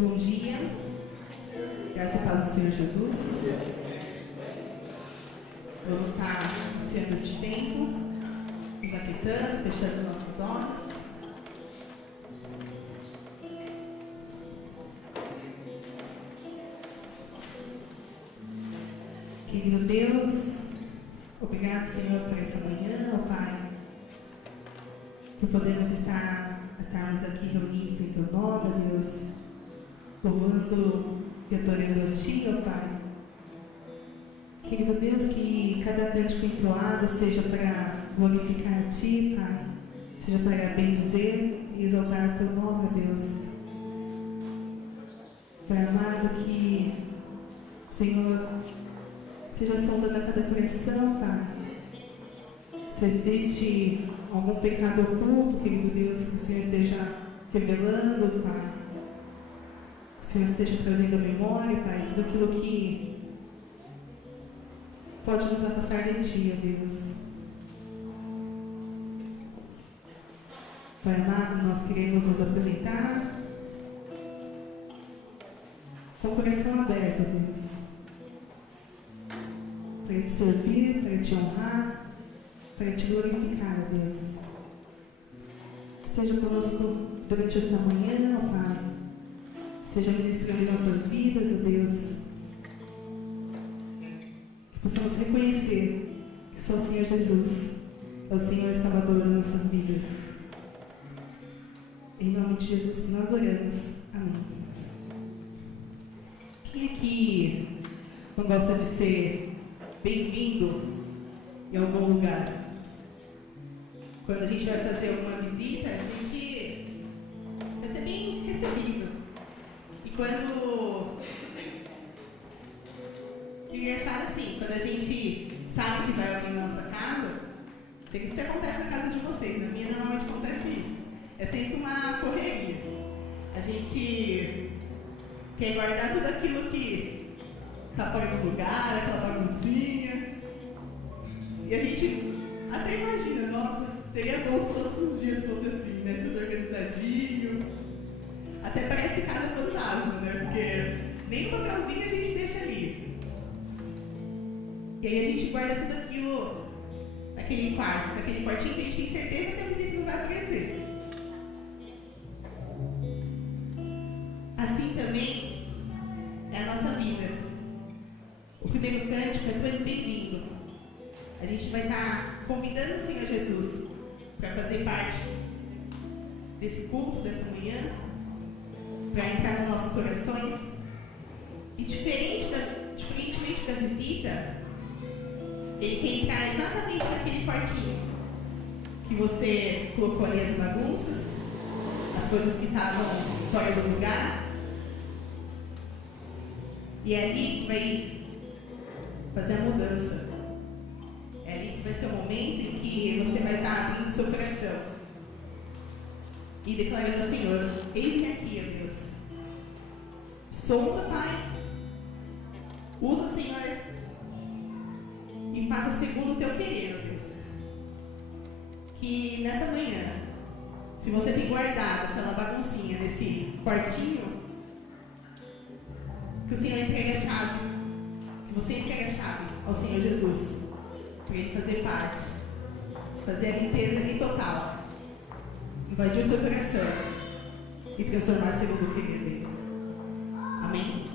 Bom dia, graça e paz do Senhor Jesus. Vamos estar iniciando este tempo, nos aquietando, fechando os nossos olhos. Querido Deus, obrigado, Senhor, por essa manhã, ó Pai, por podermos estarmos aqui reunidos em Teu nome, ó Deus, louvando e adorando a Ti, ó Pai. Querido Deus, que cada cântico entoado seja para glorificar a Ti, Pai, seja para bendizer e exaltar o Teu nome, ó Deus. Pai amado, que, Senhor, esteja sondando a cada coração, Pai. Se existe algum pecado oculto, querido Deus, que o Senhor esteja revelando, Pai. Que o Senhor esteja trazendo à memória, Pai, tudo aquilo que pode nos afastar de Ti, ó Deus. Pai amado, nós queremos nos apresentar com o coração aberto, ó Deus, para Te servir, para Te honrar, para Te glorificar, ó Deus. Esteja conosco durante esta manhã, ó Pai. Seja ministrando em nossas vidas, ó Deus. Que possamos reconhecer que só o Senhor Jesus é o Senhor Salvador das nossas vidas. Em nome de Jesus que nós oramos. Amém. Quem aqui não gosta de ser bem-vindo em algum lugar? Quando a gente vai fazer alguma visita, a gente vai ser bem recebido. E quando... engraçado assim, quando a gente sabe que vai alguém na nossa casa, sei que isso acontece na casa de vocês, na minha normalmente acontece isso. É sempre uma correria. A gente quer guardar tudo aquilo que está fora do lugar, aquela baguncinha. E a gente até imagina, nossa, seria bom se todos os dias fosse assim, né? Tudo organizadinho. Até parece casa fantasma, né? Porque nem o papelzinho a gente deixa ali. E aí a gente guarda tudo aquilo naquele quarto, naquele quartinho que a gente tem certeza que a visita não vai aparecer. Assim também é a nossa vida. O primeiro cântico é Tu és bem-vindo. A gente vai estar convidando o Senhor Jesus para fazer parte desse culto, dessa manhã, para entrar nos nossos corações. E diferentemente da visita, Ele quer entrar exatamente naquele quartinho que você colocou ali as bagunças, as coisas que estavam fora do lugar. E é ali que vai fazer a mudança. É ali que vai ser o momento em que você vai estar abrindo seu coração e declarando ao Senhor: eis-me aqui, ó Deus. Sonda, Pai. Usa, Senhor, e faça segundo o Teu querer, ó Deus. Que nessa manhã, se você tem guardado aquela baguncinha nesse quartinho, que o Senhor entregue a chave, que você entregue a chave ao Senhor Jesus, para Ele fazer parte, fazer a limpeza ali total, invadir o seu coração e transformar segundo o querer dele. Amém?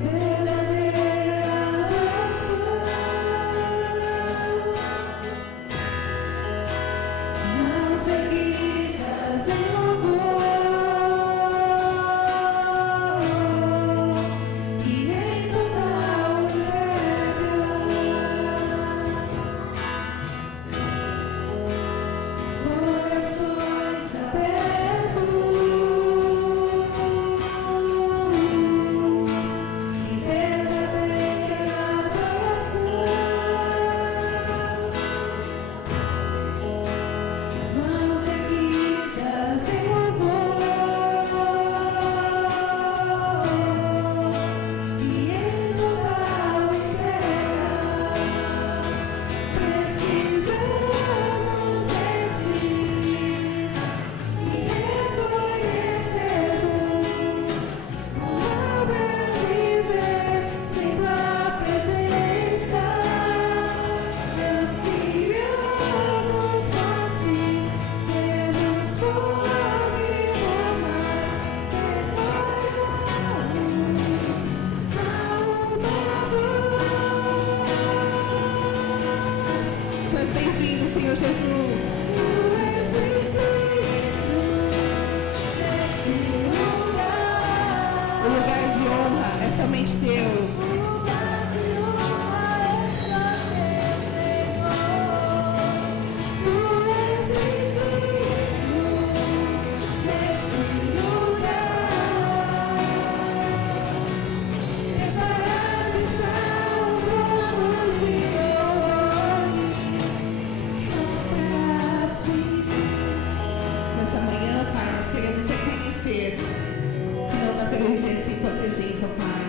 Verdadeiro honra é somente teu. Nessa manhã, Pai, nós queremos reconhecer que não dá para viver sem tua presença, ó Pai.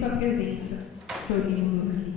tua presença. Reunimos-nos aqui.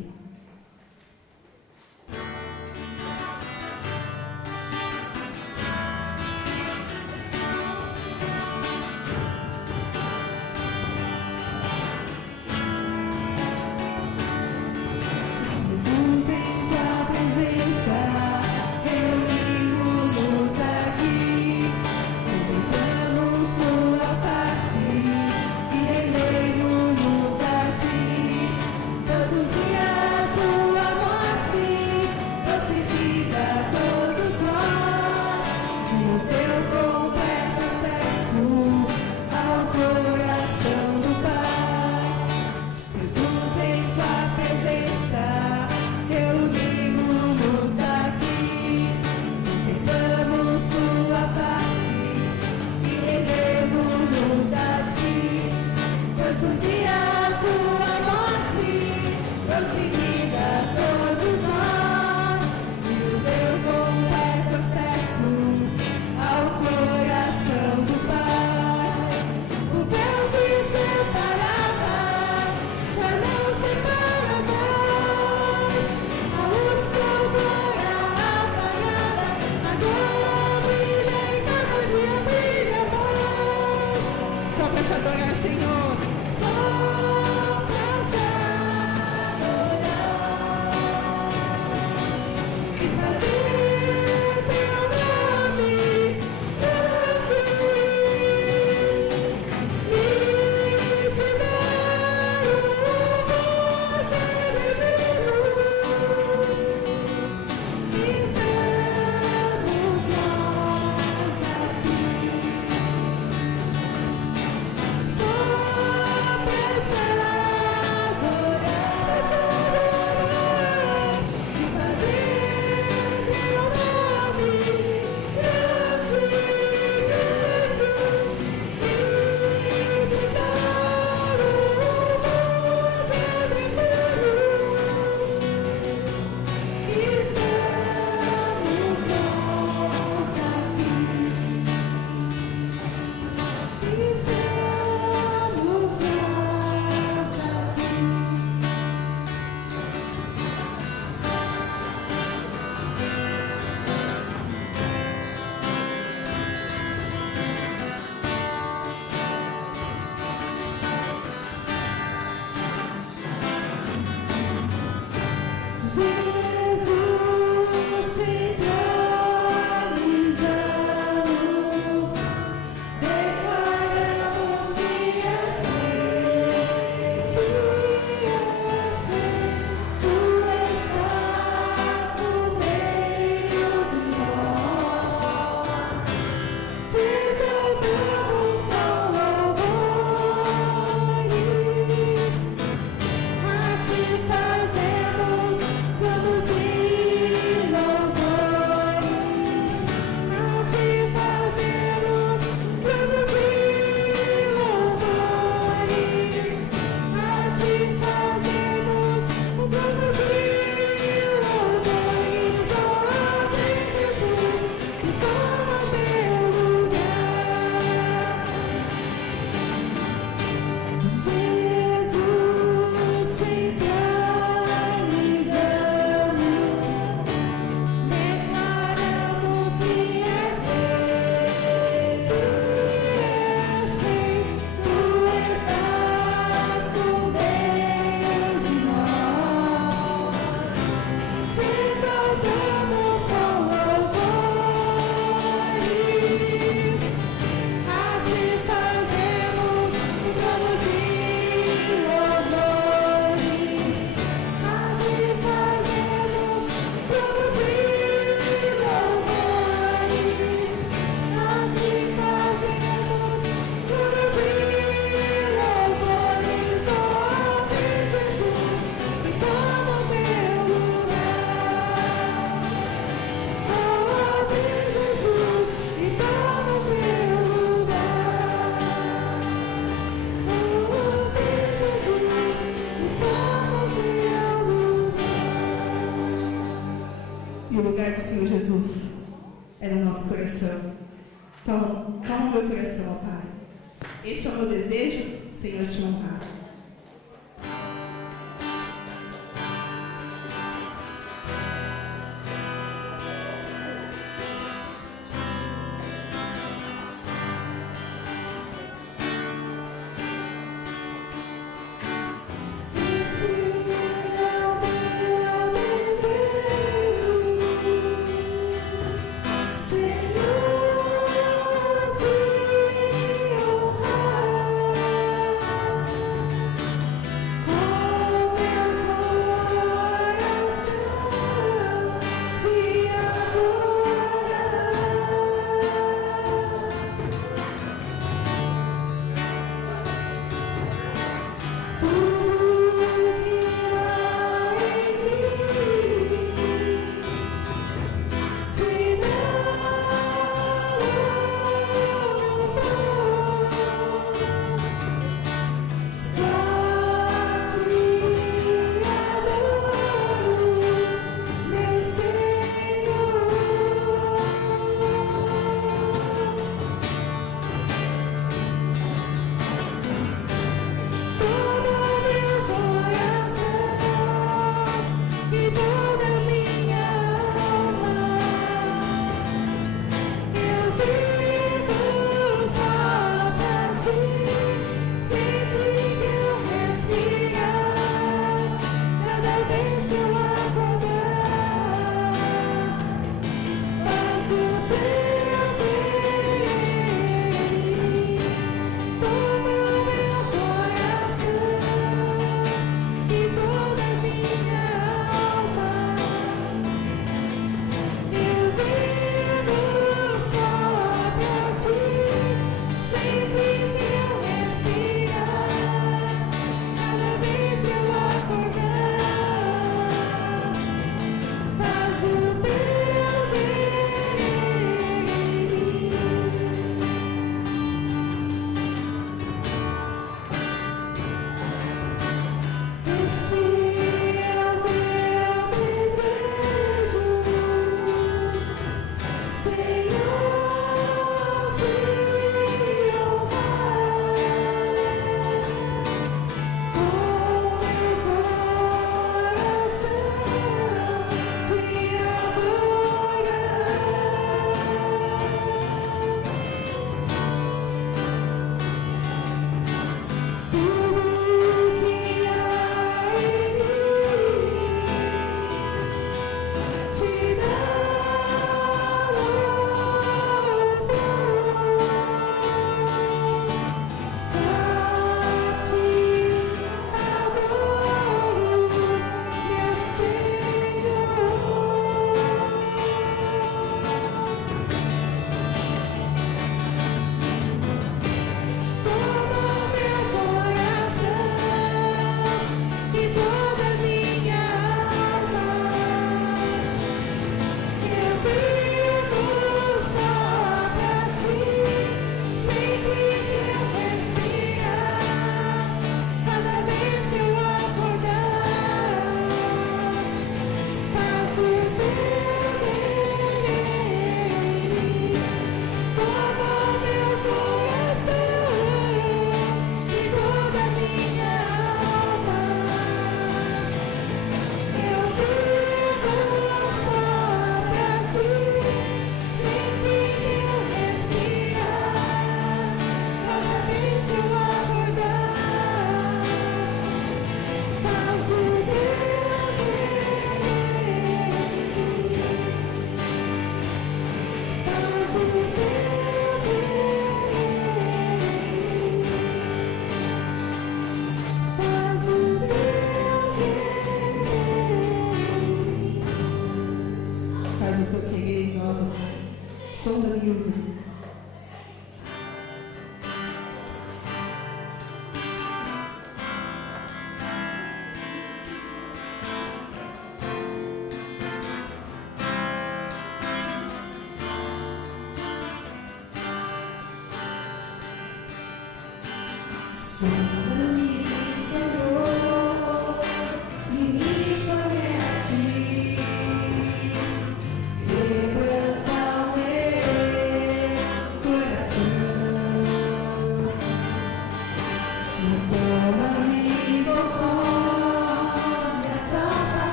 E o lugar do Senhor Jesus é no nosso coração. Toma o meu coração, ó Pai. Este é o meu desejo, Senhor, te honrar.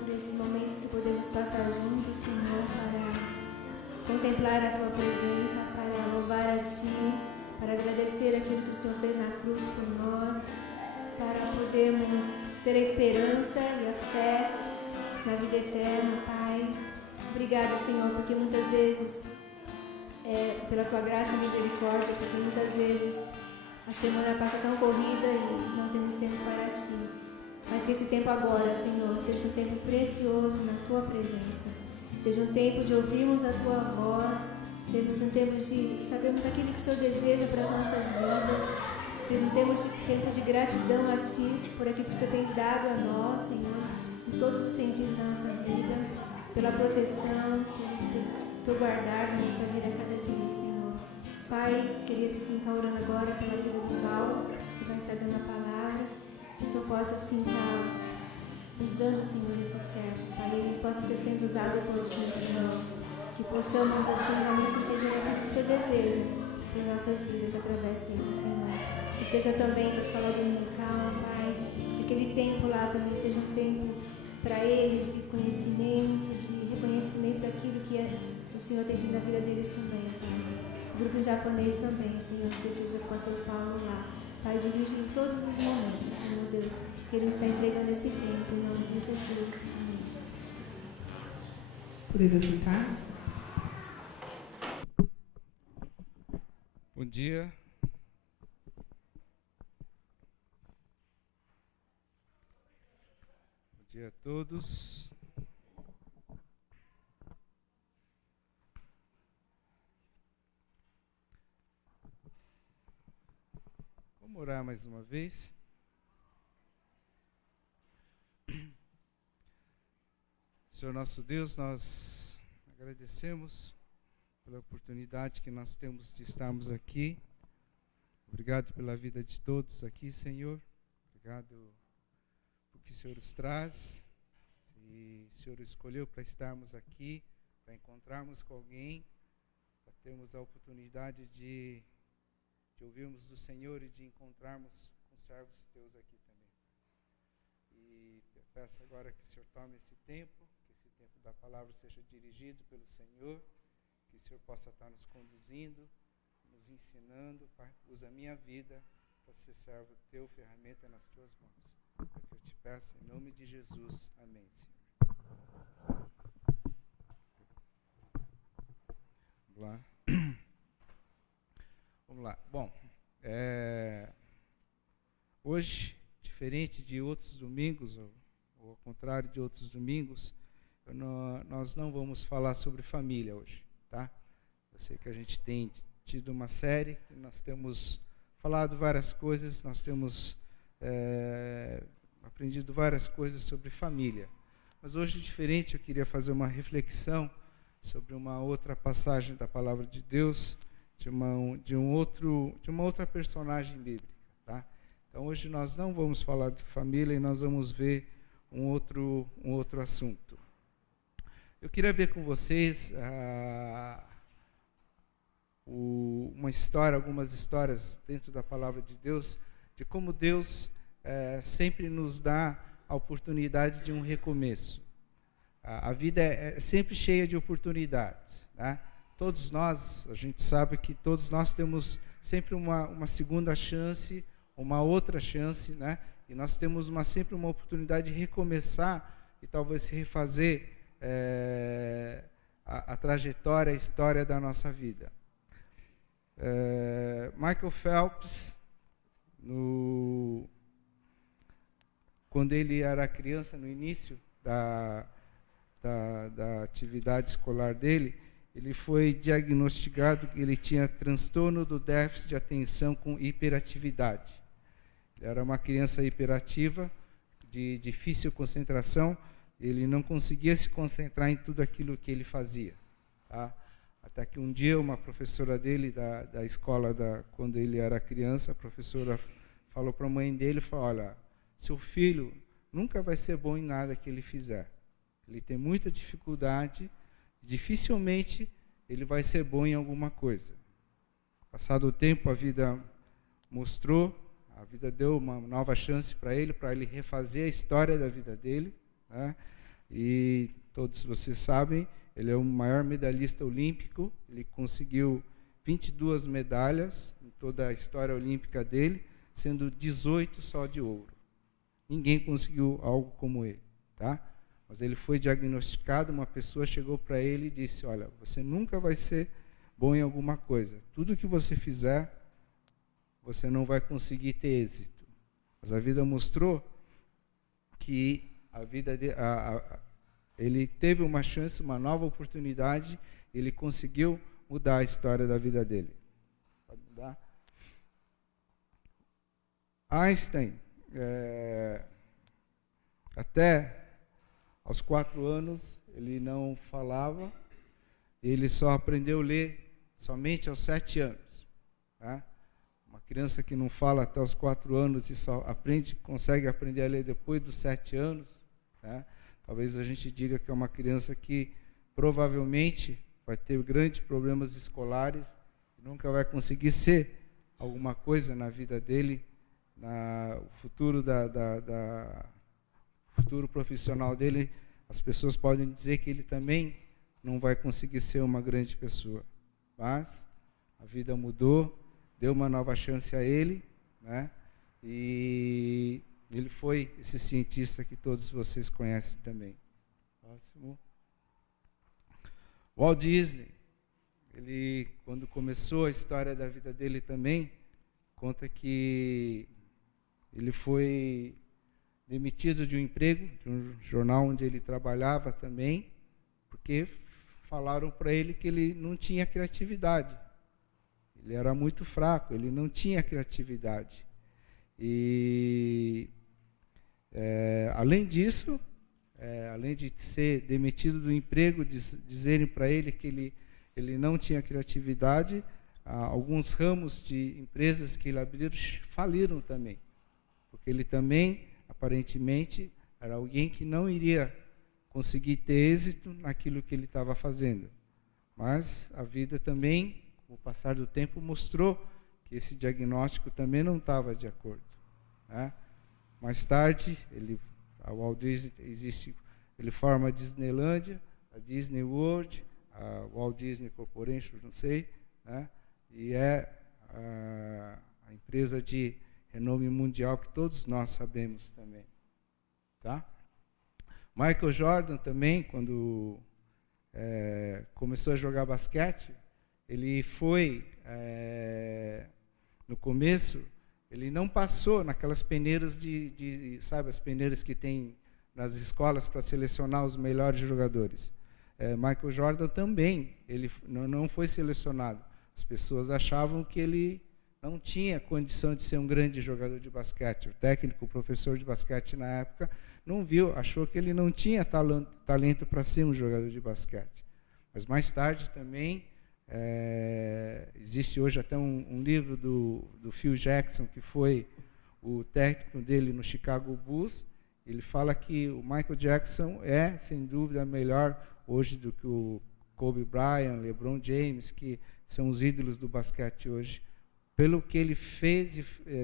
por esses momentos que podemos passar juntos, Senhor, para contemplar a Tua presença, para louvar a Ti, para agradecer aquilo que o Senhor fez na cruz por nós, para podermos ter a esperança e a fé na vida eterna, Pai. Obrigado, Senhor, porque muitas vezes, pela Tua graça e misericórdia, porque muitas vezes a semana passa tão corrida e não temos tempo para Ti. Mas que esse tempo agora, Senhor, seja um tempo precioso na Tua presença. Seja um tempo de ouvirmos a Tua voz, seja um tempo de sabermos aquilo que o Senhor deseja para as nossas vidas, seja um tempo de gratidão a Ti por aquilo que Tu tens dado a nós, Senhor, em todos os sentidos da nossa vida, pela proteção, pelo Teu guardar da nossa vida a cada dia, Senhor. Pai, queria sim estar orando agora pela vida do Paulo, que vai estar dando a palavra, que o Senhor possa sim estar usando, Senhor, esse servo, Pai, ele possa ser sendo usado por Ti, Senhor, que possamos assim realmente entender aquilo que o Senhor deseja para as nossas vidas através dele, Senhor. Esteja também com a escola dominical, Pai, que aquele tempo lá também seja um tempo para eles de conhecimento, de reconhecimento daquilo que o Senhor tem sido na vida deles também, Pai. O grupo japonês também, Senhor, que seja com o pastor Paulo lá. Pai, dirige em todos os momentos, Senhor Deus. Queremos estar entregando esse tempo, em nome de Jesus. Amém. Podeis sentar? Bom dia. Bom dia a todos. Vamos orar mais uma vez. Senhor nosso Deus, nós agradecemos pela oportunidade que nós temos de estarmos aqui. Obrigado pela vida de todos aqui, Senhor. Obrigado por que o Senhor os traz. E o Senhor escolheu para estarmos aqui, para encontrarmos com alguém, para termos a oportunidade de ouvirmos do Senhor e de encontrarmos com servos teus aqui também. E eu peço agora que o Senhor tome esse tempo, que esse tempo da palavra seja dirigido pelo Senhor, que o Senhor possa estar nos conduzindo, nos ensinando. Pai, usa a minha vida para ser servo teu, ferramenta nas tuas mãos. É o que eu te peço, em nome de Jesus. Amém, Senhor. Vamos lá. Vamos lá. Bom, hoje, diferente de outros domingos, ou ao contrário de outros domingos, nós não vamos falar sobre família hoje, tá? Eu sei que a gente tem tido uma série, nós temos falado várias coisas, nós temos aprendido várias coisas sobre família. Mas hoje, diferente, eu queria fazer uma reflexão sobre uma outra passagem da Palavra de Deus, de uma outra personagem bíblica, tá? Então hoje nós não vamos falar de família e nós vamos ver um outro assunto. Eu queria ver com vocês algumas histórias dentro da Palavra de Deus, de como Deus sempre nos dá a oportunidade de um recomeço. A vida é sempre cheia de oportunidades, né? Todos nós, a gente sabe que todos nós temos sempre uma segunda chance, uma outra chance, né? E nós temos sempre uma oportunidade de recomeçar e talvez refazer a trajetória, a história da nossa vida. Michael Phelps, quando ele era criança, no início da atividade escolar dele, ele foi diagnosticado que ele tinha transtorno do déficit de atenção com hiperatividade. Ele era uma criança hiperativa, de difícil concentração, ele não conseguia se concentrar em tudo aquilo que ele fazia, tá? Até que um dia uma professora dele, da escola, quando ele era criança, a professora falou para a mãe dele, falou, olha, seu filho nunca vai ser bom em nada que ele fizer. Ele tem muita dificuldade, dificilmente ele vai ser bom em alguma coisa. Passado o tempo, a vida deu uma nova chance para ele refazer a história da vida dele, né? e todos vocês sabem, ele é o maior medalhista olímpico, ele conseguiu 22 medalhas em toda a história olímpica dele, sendo 18 só de ouro. Ninguém conseguiu algo como ele, tá? Mas ele foi diagnosticado, uma pessoa chegou para ele e disse, olha, você nunca vai ser bom em alguma coisa. Tudo que você fizer, você não vai conseguir ter êxito. Mas a vida mostrou que a vida ele teve uma chance, uma nova oportunidade, ele conseguiu mudar a história da vida dele. Pode mudar? Einstein, até aos 4 anos, ele não falava, ele só aprendeu a ler somente aos 7 anos. Tá? Uma criança que não fala até os 4 anos e só consegue aprender a ler depois dos 7 anos, tá? Talvez a gente diga que é uma criança que provavelmente vai ter grandes problemas escolares, nunca vai conseguir ser alguma coisa na vida dele, o futuro futuro profissional dele, as pessoas podem dizer que ele também não vai conseguir ser uma grande pessoa. Mas a vida mudou, deu uma nova chance a ele, né? E ele foi esse cientista que todos vocês conhecem também. Próximo. Walt Disney, ele, quando começou a história da vida dele também, conta que ele foi demitido de um emprego, de um jornal onde ele trabalhava também, porque falaram para ele que ele não tinha criatividade. Ele era muito fraco, ele não tinha criatividade. E, além disso, além de ser demitido do emprego, dizerem para ele que ele não tinha criatividade, alguns ramos de empresas que ele abriu faliram também. Porque ele também, aparentemente, era alguém que não iria conseguir ter êxito naquilo que ele estava fazendo. Mas a vida também, com o passar do tempo, mostrou que esse diagnóstico também não estava de acordo. Né? Mais tarde, a Walt Disney ele forma a Disneylândia, a Disney World, a Walt Disney Corporation, não sei, né? E é a empresa de renome mundial que todos nós sabemos também. Tá? Michael Jordan também, quando começou a jogar basquete, ele foi, no começo, ele não passou naquelas peneiras sabe, as peneiras que tem nas escolas para selecionar os melhores jogadores. Michael Jordan também, ele não foi selecionado. As pessoas achavam que ele não tinha condição de ser um grande jogador de basquete. O técnico, o professor de basquete na época, não viu, achou que ele não tinha talento para ser um jogador de basquete. Mas mais tarde também, existe hoje até um livro do Phil Jackson, que foi o técnico dele no Chicago Bulls. Ele fala que o Michael Jackson é, sem dúvida, melhor hoje do que o Kobe Bryant, LeBron James, que são os ídolos do basquete hoje, pelo que ele fez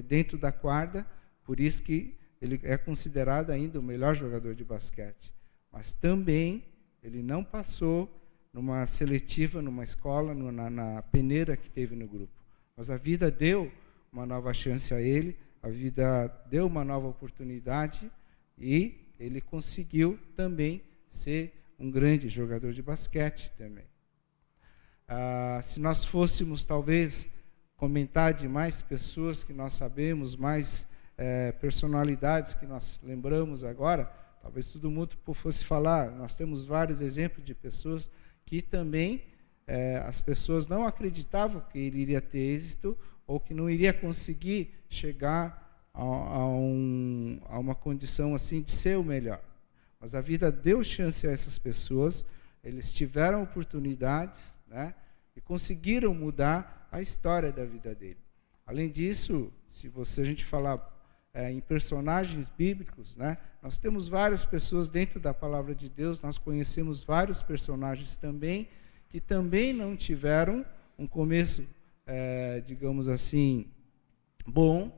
dentro da quadra, por isso que ele é considerado ainda o melhor jogador de basquete. Mas também ele não passou numa seletiva, numa escola, na peneira que teve no grupo. Mas a vida deu uma nova chance a ele, a vida deu uma nova oportunidade e ele conseguiu também ser um grande jogador de basquete também. Se nós fôssemos, talvez, comentar de mais pessoas que nós sabemos, mais personalidades que nós lembramos agora, talvez todo mundo fosse falar, nós temos vários exemplos de pessoas que também as pessoas não acreditavam que ele iria ter êxito ou que não iria conseguir chegar a uma condição assim de ser o melhor. Mas a vida deu chance a essas pessoas, eles tiveram oportunidades, né, e conseguiram mudar a história da vida dele. Além disso, se a gente falar em personagens bíblicos, né, nós temos várias pessoas dentro da palavra de Deus, nós conhecemos vários personagens também, que também não tiveram um começo, digamos assim, bom,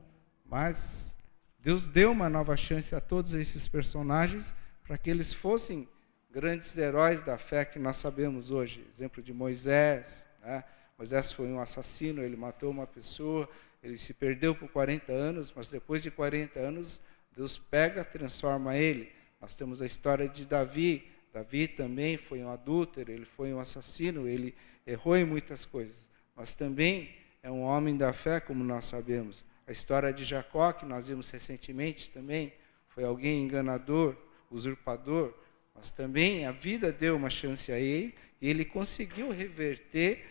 mas Deus deu uma nova chance a todos esses personagens para que eles fossem grandes heróis da fé que nós sabemos hoje. Exemplo de Moisés, né? Moisés foi um assassino, ele matou uma pessoa, ele se perdeu por 40 anos, mas depois de 40 anos, Deus pega, transforma ele. Nós temos a história de Davi. Davi também foi um adúltero, ele foi um assassino, ele errou em muitas coisas, mas também é um homem da fé, como nós sabemos. A história de Jacó, que nós vimos recentemente também, foi alguém enganador, usurpador, mas também a vida deu uma chance a ele, e ele conseguiu reverter,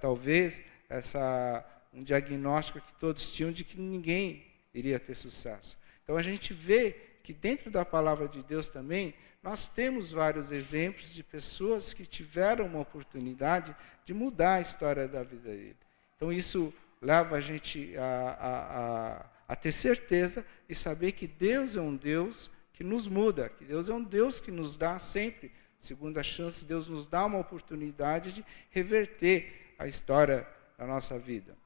talvez, um diagnóstico que todos tinham de que ninguém iria ter sucesso. Então a gente vê que dentro da palavra de Deus também, nós temos vários exemplos de pessoas que tiveram uma oportunidade de mudar a história da vida dele. Então isso leva a gente a ter certeza e saber que Deus é um Deus que nos muda, que Deus é um Deus que nos dá sempre segunda chance, Deus nos dá uma oportunidade de reverter a história da nossa vida.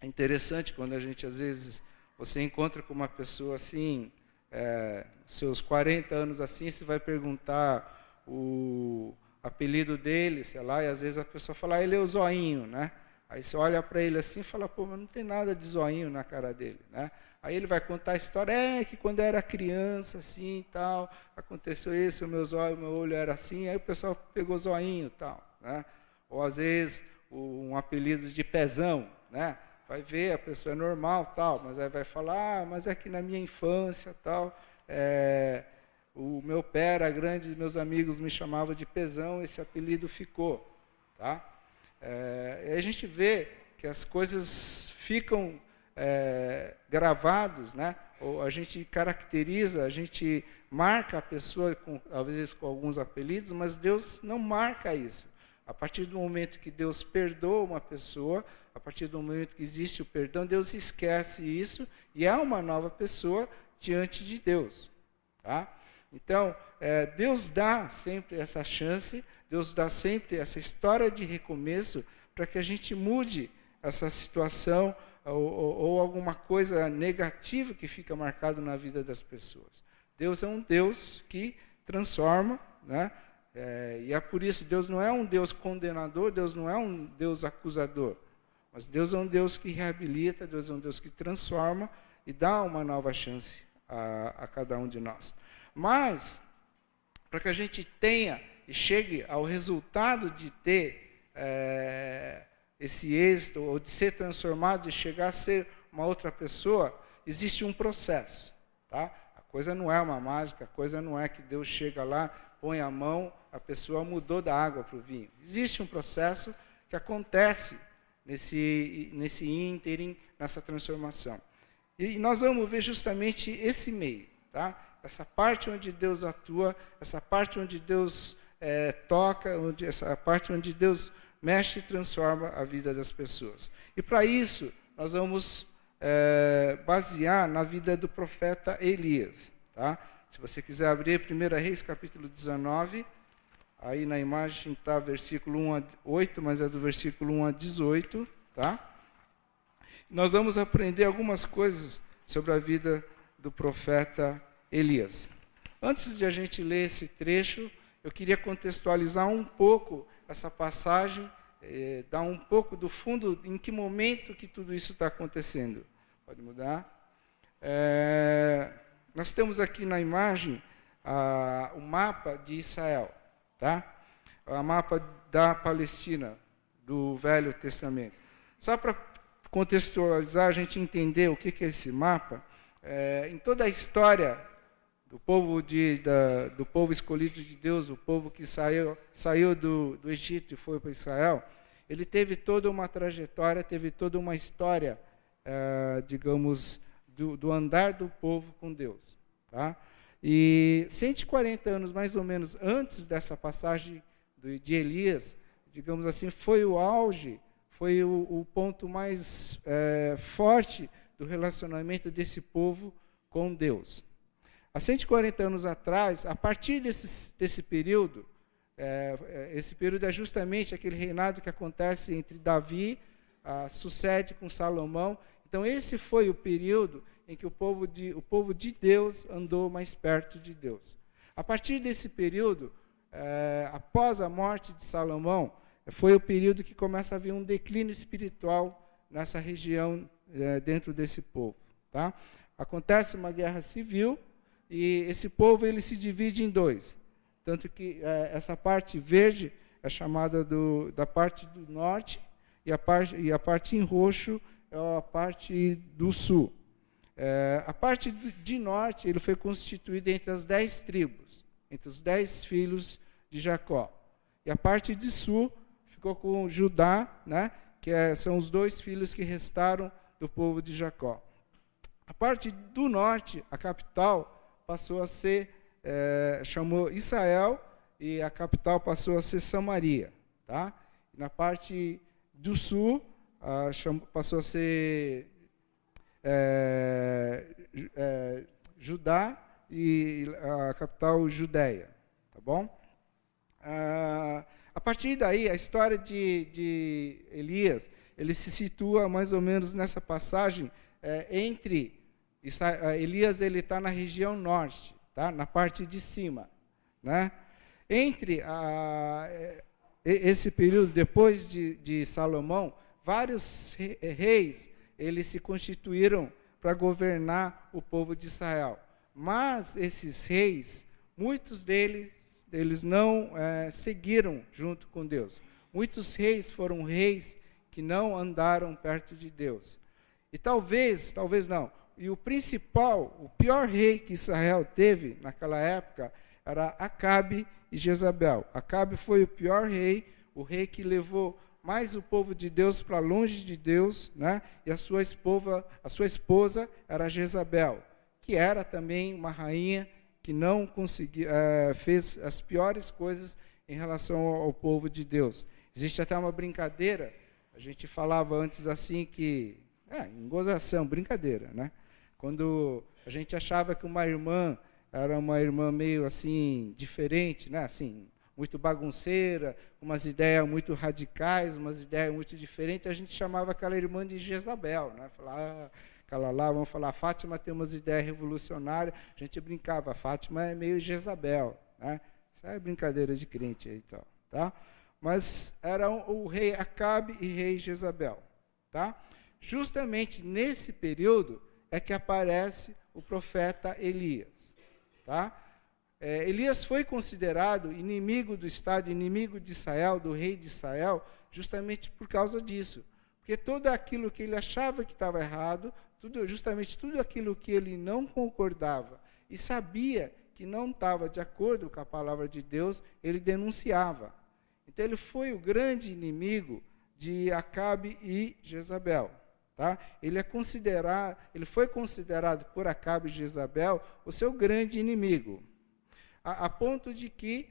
É interessante quando a gente, às vezes, você encontra com uma pessoa assim, seus 40 anos assim, você vai perguntar o apelido dele, sei lá, e às vezes a pessoa fala, ele é o zoinho, né? Aí você olha para ele assim e fala, pô, mas não tem nada de zoinho na cara dele, né? Aí ele vai contar a história, que quando eu era criança, assim, tal, aconteceu isso, o meu olho era assim, aí o pessoal pegou zoinho, tal, né? Ou às vezes um apelido de pezão, né? Vai ver, a pessoa é normal, tal, mas aí vai falar, mas é que na minha infância, tal, o meu pé era grande, meus amigos me chamavam de pezão, esse apelido ficou, tá? E a gente vê que as coisas ficam gravados, né? Ou a gente caracteriza, a gente marca a pessoa, às vezes com alguns apelidos, mas Deus não marca isso. A partir do momento que Deus perdoa uma pessoa, a partir do momento que existe o perdão, Deus esquece isso e é uma nova pessoa diante de Deus. Tá? Então, Deus dá sempre essa chance, Deus dá sempre essa história de recomeço para que a gente mude essa situação ou alguma coisa negativa que fica marcado na vida das pessoas. Deus é um Deus que transforma, né? E é por isso, Deus não é um Deus condenador, Deus não é um Deus acusador, mas Deus é um Deus que reabilita, Deus é um Deus que transforma e dá uma nova chance a cada um de nós. Mas, para que a gente tenha e chegue ao resultado de ter esse êxito, ou de ser transformado, de chegar a ser uma outra pessoa, existe um processo. Tá? A coisa não é uma mágica, a coisa não é que Deus chega lá, põe a mão, a pessoa mudou da água para o vinho. Existe um processo que acontece nesse ínterim, nessa transformação. E nós vamos ver justamente esse meio, tá? Essa parte onde Deus atua, essa parte onde Deus toca, essa parte onde Deus mexe e transforma a vida das pessoas. E para isso, nós vamos basear na vida do profeta Elias. Tá? Se você quiser abrir 1 Reis, capítulo 19, aí na imagem está versículo 1 a 8, mas é do versículo 1 a 18. Tá? Nós vamos aprender algumas coisas sobre a vida do profeta Elias. Antes de a gente ler esse trecho, eu queria contextualizar um pouco essa passagem, dar um pouco do fundo, em que momento que tudo isso está acontecendo. Pode mudar? Nós temos aqui na imagem o mapa de Israel, tá? O mapa da Palestina, do Velho Testamento. Só para contextualizar, a gente entender o que é esse mapa, em toda a história do povo escolhido de Deus, o povo que saiu do Egito e foi para Israel, ele teve toda uma trajetória, teve toda uma história, digamos, do andar do povo com Deus. Tá? E 140 anos, mais ou menos, antes dessa passagem de Elias, digamos assim, foi o auge, foi o ponto mais forte do relacionamento desse povo com Deus. Há 140 anos atrás, a partir desse período, esse período é justamente aquele reinado que acontece entre Davi, sucede com Salomão. Então, esse foi o período em que o povo de Deus andou mais perto de Deus. A partir desse período, após a morte de Salomão, foi o período que começa a haver um declínio espiritual nessa região, dentro desse povo. Tá? Acontece uma guerra civil, e esse povo ele se divide em dois. Tanto que essa parte verde é chamada da parte do norte, e a parte em roxo é a parte do sul. A parte de norte ele foi constituída entre as 10 tribos, entre os 10 filhos de Jacó. E a parte de sul ficou com Judá, né, que são os 2 filhos que restaram do povo de Jacó. A parte do norte, a capital, passou a ser, chamou Israel, e a capital passou a ser Samaria. Tá? Na parte do sul, passou a ser Judá, e a capital Judéia. Tá bom? A partir daí, a história de Elias, ele se situa mais ou menos nessa passagem, entre Elias, ele está na região norte, tá? Na parte de cima, né? Entre esse período, depois de Salomão, vários reis, eles se constituíram para governar o povo de Israel. Mas esses reis, muitos deles não seguiram junto com Deus. Muitos reis foram reis que não andaram perto de Deus. E talvez não, e o pior rei que Israel teve naquela época era Acabe e Jezabel. Acabe foi o pior rei, o rei que levou mais o povo de Deus para longe de Deus, né? E a sua esposa era Jezabel, que era também uma rainha que não conseguia, fez as piores coisas em relação ao povo de Deus. Existe até uma brincadeira, a gente falava antes assim que, em gozação, brincadeira, né? Quando a gente achava que uma irmã era uma irmã meio assim, diferente, né? Assim, muito bagunceira, umas ideias muito radicais, umas ideias muito diferentes, a gente chamava aquela irmã de Jezabel, né? Falava, aquela lá, vamos falar, Fátima tem umas ideias revolucionárias, a gente brincava, Fátima é meio Jezabel, né? Isso é brincadeira de crente aí e tal, tá? Mas eram o rei Acabe e rei Jezabel, tá? Justamente nesse período é que aparece o profeta Elias, tá? Elias foi considerado inimigo do Estado, inimigo de Israel, do rei de Israel, justamente por causa disso. Porque tudo aquilo que ele achava que estava errado, justamente tudo aquilo que ele não concordava e sabia que não estava de acordo com a palavra de Deus, ele denunciava. Então ele foi o grande inimigo de Acabe e Jezabel. Tá? Ele foi considerado por Acabe e Jezabel o seu grande inimigo, a ponto de que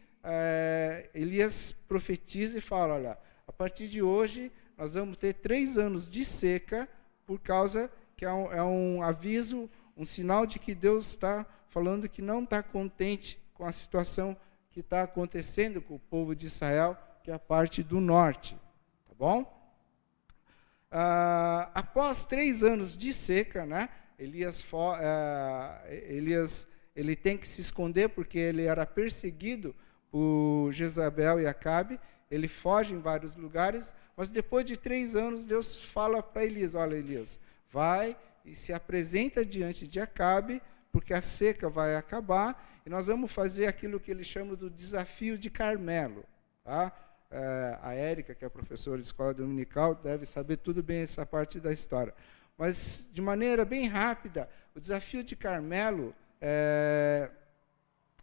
Elias profetiza e fala, olha, a partir de hoje nós vamos ter 3 anos de seca, por causa que é um aviso, um sinal de que Deus está falando que não está contente com a situação que está acontecendo com o povo de Israel, que é a parte do norte, tá bom? Após 3 anos de seca, né, Elias ele tem que se esconder porque ele era perseguido por Jezabel e Acabe. Ele foge em vários lugares, mas depois de 3 anos Deus fala para Elias, olha Elias, vai e se apresenta diante de Acabe, porque a seca vai acabar e nós vamos fazer aquilo que ele chama do desafio de Carmelo, tá? A Érica, que é professora de escola dominical, deve saber tudo bem essa parte da história. Mas, de maneira bem rápida, o desafio de Carmelo,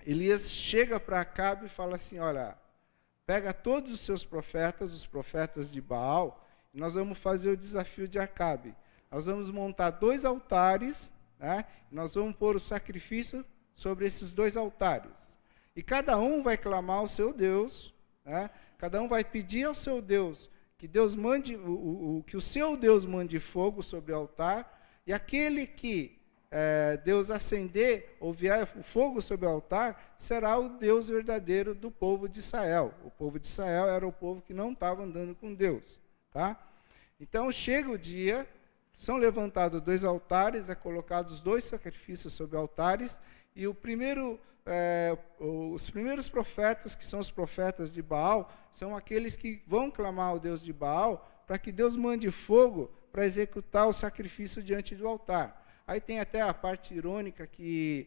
Elias chega para Acabe e fala assim, olha, pega todos os seus profetas, os profetas de Baal, e nós vamos fazer o desafio de Acabe. Nós vamos montar 2 altares, né, e nós vamos pôr o sacrifício sobre esses 2 altares. E cada um vai clamar ao seu Deus, né, cada um vai pedir ao seu Deus que Deus mande, que o seu Deus mande fogo sobre o altar, e aquele que Deus acender ou vier o fogo sobre o altar, será o Deus verdadeiro do povo de Israel. O povo de Israel era o povo que não estava andando com Deus. Tá? Então chega o dia, são levantados 2 altares, colocados 2 sacrifícios sobre altares, e o primeiro os primeiros profetas, que são os profetas de Baal, são aqueles que vão clamar ao Deus de Baal para que Deus mande fogo para executar o sacrifício diante do altar. Aí tem até a parte irônica que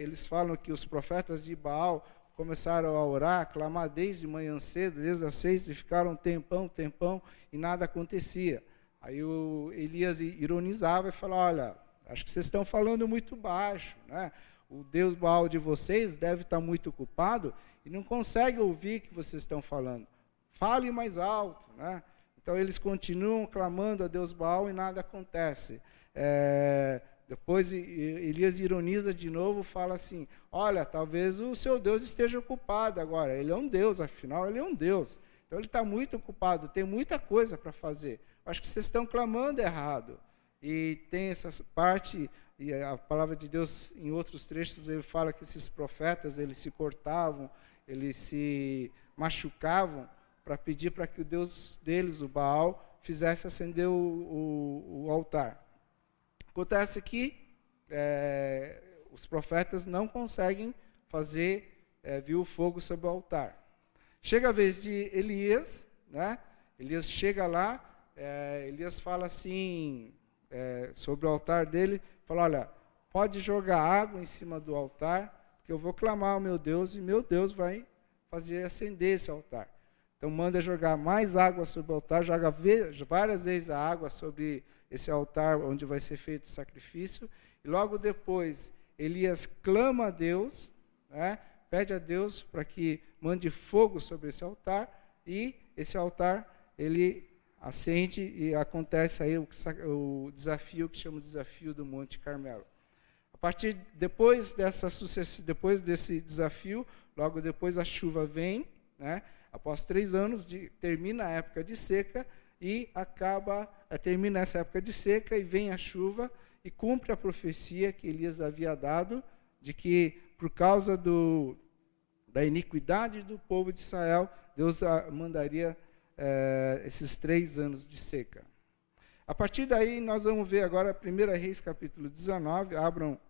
eles falam que os profetas de Baal começaram a orar, a clamar desde manhã cedo, desde as 6, e ficaram tempão, e nada acontecia. Aí o Elias ironizava e falava, olha, acho que vocês estão falando muito baixo, né? O Deus Baal de vocês deve estar muito ocupado e não consegue ouvir o que vocês estão falando. Fale mais alto, né? Então eles continuam clamando a Deus Baal e nada acontece. Depois Elias ironiza de novo, fala assim, olha, talvez o seu Deus esteja ocupado agora. Ele é um Deus, afinal ele é um Deus. Então ele está muito ocupado, tem muita coisa para fazer. Acho que vocês estão clamando errado. E tem essa parte, e a palavra de Deus, em outros trechos, ele fala que esses profetas, eles se cortavam, eles se machucavam para pedir para que o Deus deles, o Baal, fizesse acender o altar. Acontece que os profetas não conseguem fazer vir o fogo sobre o altar. Chega a vez de Elias, né? Elias chega lá, Elias fala assim, sobre o altar dele, fala, olha, pode jogar água em cima do altar, porque eu vou clamar ao meu Deus, e meu Deus vai fazer acender esse altar. Então manda jogar mais água sobre o altar, joga várias vezes a água sobre esse altar onde vai ser feito o sacrifício, e logo depois Elias clama a Deus, né, pede a Deus para que mande fogo sobre esse altar, e esse altar ele acende e acontece aí o desafio que chama de desafio do Monte Carmelo. Depois desse desafio, logo depois a chuva vem, né? Após 3 anos, termina a época de seca e termina essa época de seca e vem a chuva e cumpre a profecia que Elias havia dado de que por causa da iniquidade do povo de Israel, Deus mandaria esses 3 anos de seca. A partir daí, nós vamos ver agora 1 Reis capítulo 19, abram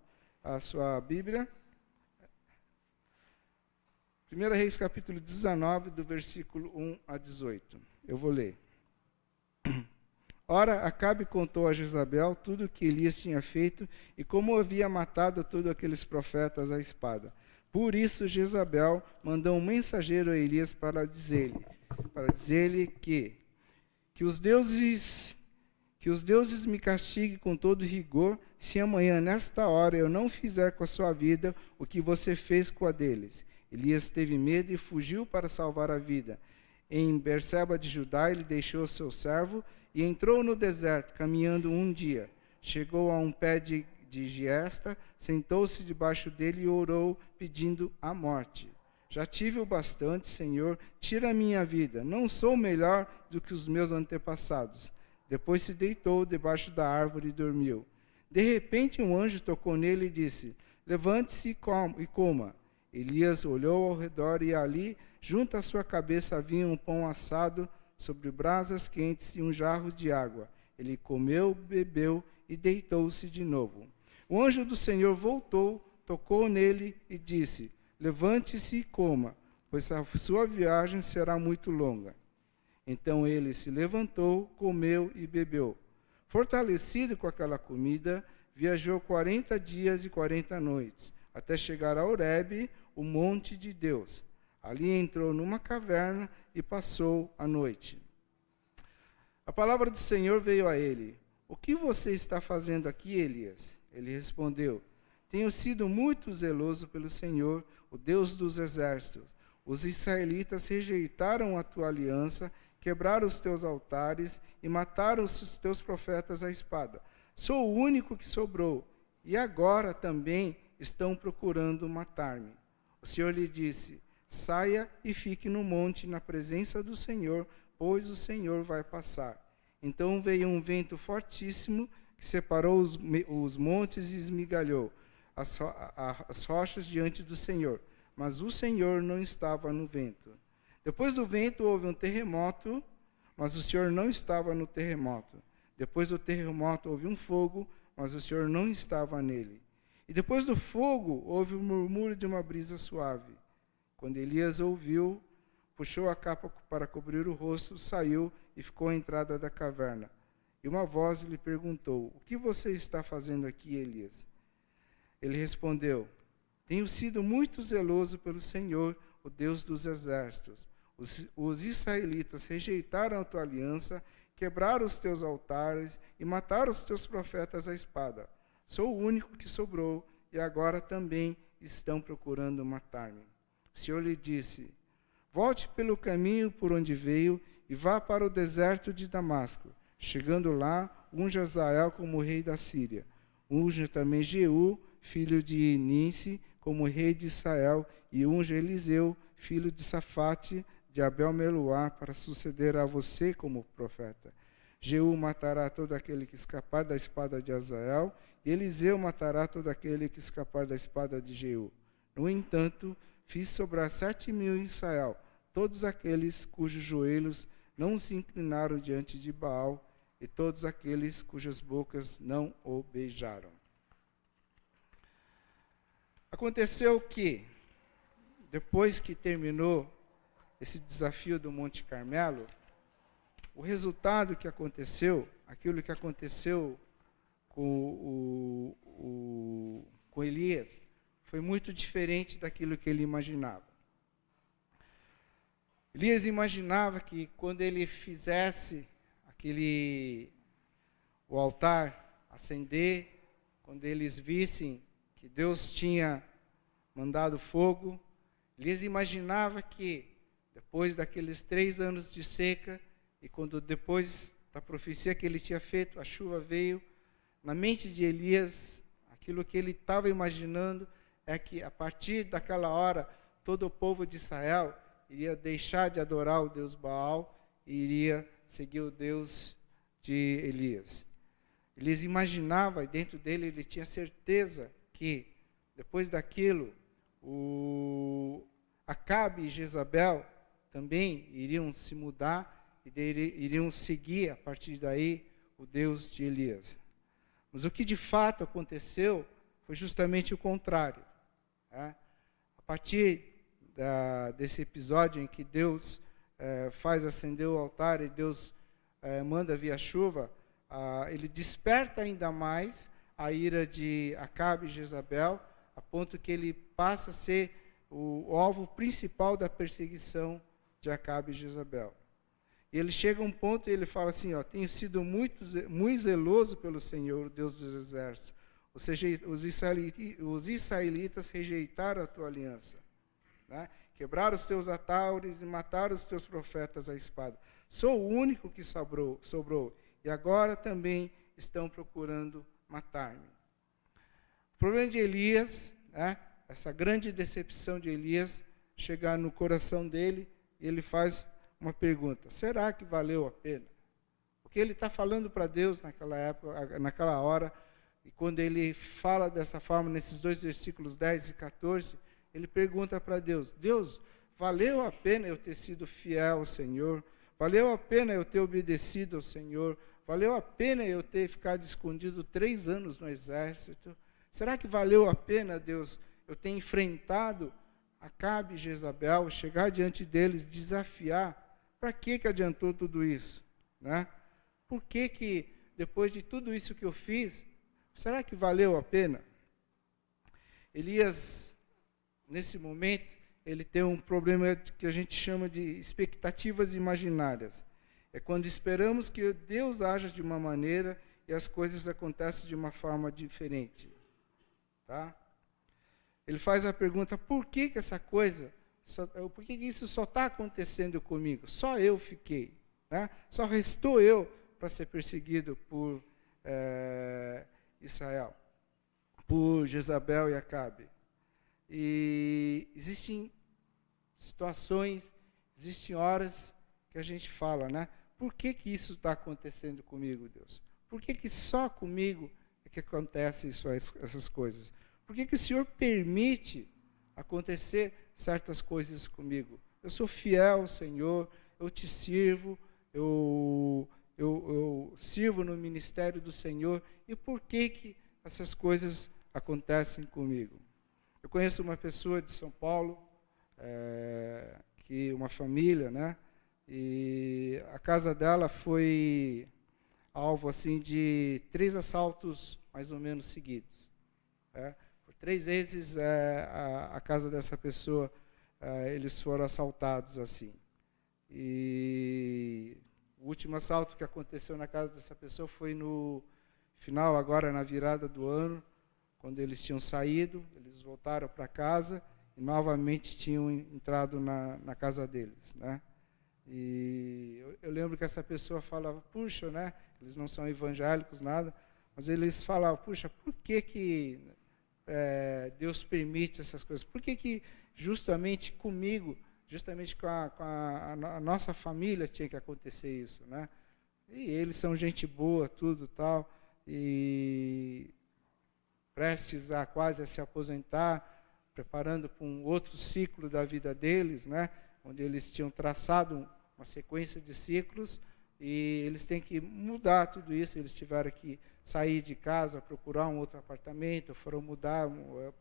a sua Bíblia. 1 Reis capítulo 19, do versículo 1 a 18. Eu vou ler. Ora, Acabe contou a Jezabel tudo o que Elias tinha feito e como havia matado todos aqueles profetas à espada. Por isso, Jezabel mandou um mensageiro a Elias para dizer-lhe que os deuses me castiguem com todo rigor, se amanhã, nesta hora, eu não fizer com a sua vida o que você fez com a deles. Elias teve medo e fugiu para salvar a vida. Em Berseba de Judá, ele deixou seu servo e entrou no deserto, caminhando um dia. Chegou a um pé de giesta, sentou-se debaixo dele e orou, pedindo a morte. Já tive o bastante, Senhor, tira a minha vida. Não sou melhor do que os meus antepassados. Depois se deitou debaixo da árvore e dormiu. De repente um anjo tocou nele e disse, levante-se e coma. Elias olhou ao redor e ali, junto à sua cabeça, havia um pão assado sobre brasas quentes e um jarro de água. Ele comeu, bebeu e deitou-se de novo. O anjo do Senhor voltou, tocou nele e disse, levante-se e coma, pois a sua viagem será muito longa. Então ele se levantou, comeu e bebeu. Fortalecido com aquela comida, viajou 40 dias e 40 noites, até chegar a Horebe, o monte de Deus. Ali entrou numa caverna e passou a noite. A palavra do Senhor veio a ele. O que você está fazendo aqui, Elias? Ele respondeu, tenho sido muito zeloso pelo Senhor, o Deus dos exércitos. Os israelitas rejeitaram a tua aliança, quebraram os teus altares e mataram os teus profetas à espada. Sou o único que sobrou, e agora também estão procurando matar-me. O Senhor lhe disse, saia e fique no monte na presença do Senhor, pois o Senhor vai passar. Então veio um vento fortíssimo que separou os montes e esmigalhou as rochas diante do Senhor. Mas o Senhor não estava no vento. Depois do vento houve um terremoto, mas o Senhor não estava no terremoto. Depois do terremoto houve um fogo, mas o Senhor não estava nele. E depois do fogo, houve um murmúrio de uma brisa suave. Quando Elias ouviu, puxou a capa para cobrir o rosto, saiu e ficou à entrada da caverna. E uma voz lhe perguntou: o que você está fazendo aqui, Elias? Ele respondeu: tenho sido muito zeloso pelo Senhor, o Deus dos exércitos. Os israelitas rejeitaram a tua aliança, quebraram os teus altares e mataram os teus profetas à espada. Sou o único que sobrou e agora também estão procurando matar-me. O Senhor lhe disse: volte pelo caminho por onde veio e vá para o deserto de Damasco. Chegando lá, unja Hazael como rei da Síria. Unja também Jeú, filho de Ninsi, como rei de Israel, e unja Eliseu, filho de Safate, de Abel-Meluá, para suceder a você como profeta. Jeú matará todo aquele que escapar da espada de Hazael, e Eliseu matará todo aquele que escapar da espada de Jeú. No entanto, fiz sobrar 7.000 em Israel, todos aqueles cujos joelhos não se inclinaram diante de Baal, e todos aqueles cujas bocas não o beijaram. Aconteceu que, depois que terminou esse desafio do Monte Carmelo, o resultado que aconteceu, aquilo que aconteceu com Elias, foi muito diferente daquilo que ele imaginava. Elias imaginava que quando ele fizesse o altar acender, quando eles vissem que Deus tinha mandado fogo, Elias imaginava que depois daqueles 3 anos de seca, e quando depois da profecia que ele tinha feito, a chuva veio, na mente de Elias, aquilo que ele estava imaginando é que a partir daquela hora, todo o povo de Israel iria deixar de adorar o Deus Baal e iria seguir o Deus de Elias. Elias imaginava, e dentro dele ele tinha certeza que, depois daquilo, Acabe e Jezabel também iriam se mudar e iriam seguir, a partir daí, o Deus de Elias. Mas o que de fato aconteceu foi justamente o contrário. Né? A partir desse episódio em que Deus faz acender o altar e Deus manda vir a chuva, ele desperta ainda mais a ira de Acabe e Jezabel, a ponto que ele passa a ser o alvo principal da perseguição de Acabe e Jezabel. E ele chega a um ponto e ele fala assim, tenho sido muito zeloso pelo Senhor, Deus dos exércitos. Ou seja, os israelitas rejeitaram a tua aliança. Né? Quebraram os teus altares e mataram os teus profetas à espada. Sou o único que sobrou. E agora também estão procurando matar-me. O problema de Elias, essa grande decepção de Elias, chegar no coração dele, e ele faz uma pergunta: será que valeu a pena? Porque ele está falando para Deus naquela época, naquela hora, e quando ele fala dessa forma, nesses 2 versículos 10 e 14, ele pergunta para Deus: Deus, valeu a pena eu ter sido fiel ao Senhor? Valeu a pena eu ter obedecido ao Senhor? Valeu a pena eu ter ficado escondido 3 anos no exército? Será que valeu a pena, Deus, eu ter enfrentado Acabe e Jezabel, chegar diante deles, desafiar? Para que adiantou tudo isso? Né? Por que depois de tudo isso que eu fiz, será que valeu a pena? Elias, nesse momento, ele tem um problema que a gente chama de expectativas imaginárias. É quando esperamos que Deus haja de uma maneira e as coisas acontecem de uma forma diferente. Tá? Ele faz a pergunta: por que essa coisa, por que isso só está acontecendo comigo? Só eu fiquei. Né? Só restou eu para ser perseguido por Israel, por Jezabel e Acabe. E existem situações, existem horas que a gente fala, né? Por que isso está acontecendo comigo, Deus? Por que só comigo é que acontece essas coisas? Por que o Senhor permite acontecer certas coisas comigo? Eu sou fiel ao Senhor, eu te sirvo, eu sirvo no ministério do Senhor, e por que essas coisas acontecem comigo. Eu conheço uma pessoa de São Paulo, que uma família, né? E a casa dela foi alvo assim de 3 assaltos mais ou menos seguidos. Por 3 vezes a casa dessa pessoa, eles foram assaltados assim. E o último assalto que aconteceu na casa dessa pessoa foi no final, agora na virada do ano, quando eles tinham saído, eles voltaram para casa e novamente tinham entrado na casa deles, né? E eu lembro que essa pessoa falava, puxa, né? Eles não são evangélicos, nada, mas eles falavam, puxa, por que Deus permite essas coisas? Por que justamente comigo, justamente com a nossa família tinha que acontecer isso, né? E eles são gente boa, tudo tal, e prestes a quase a se aposentar, preparando para um outro ciclo da vida deles, né? Onde eles tinham traçado uma sequência de ciclos e eles têm que mudar tudo isso. Eles tiveram que sair de casa, procurar um outro apartamento, foram mudar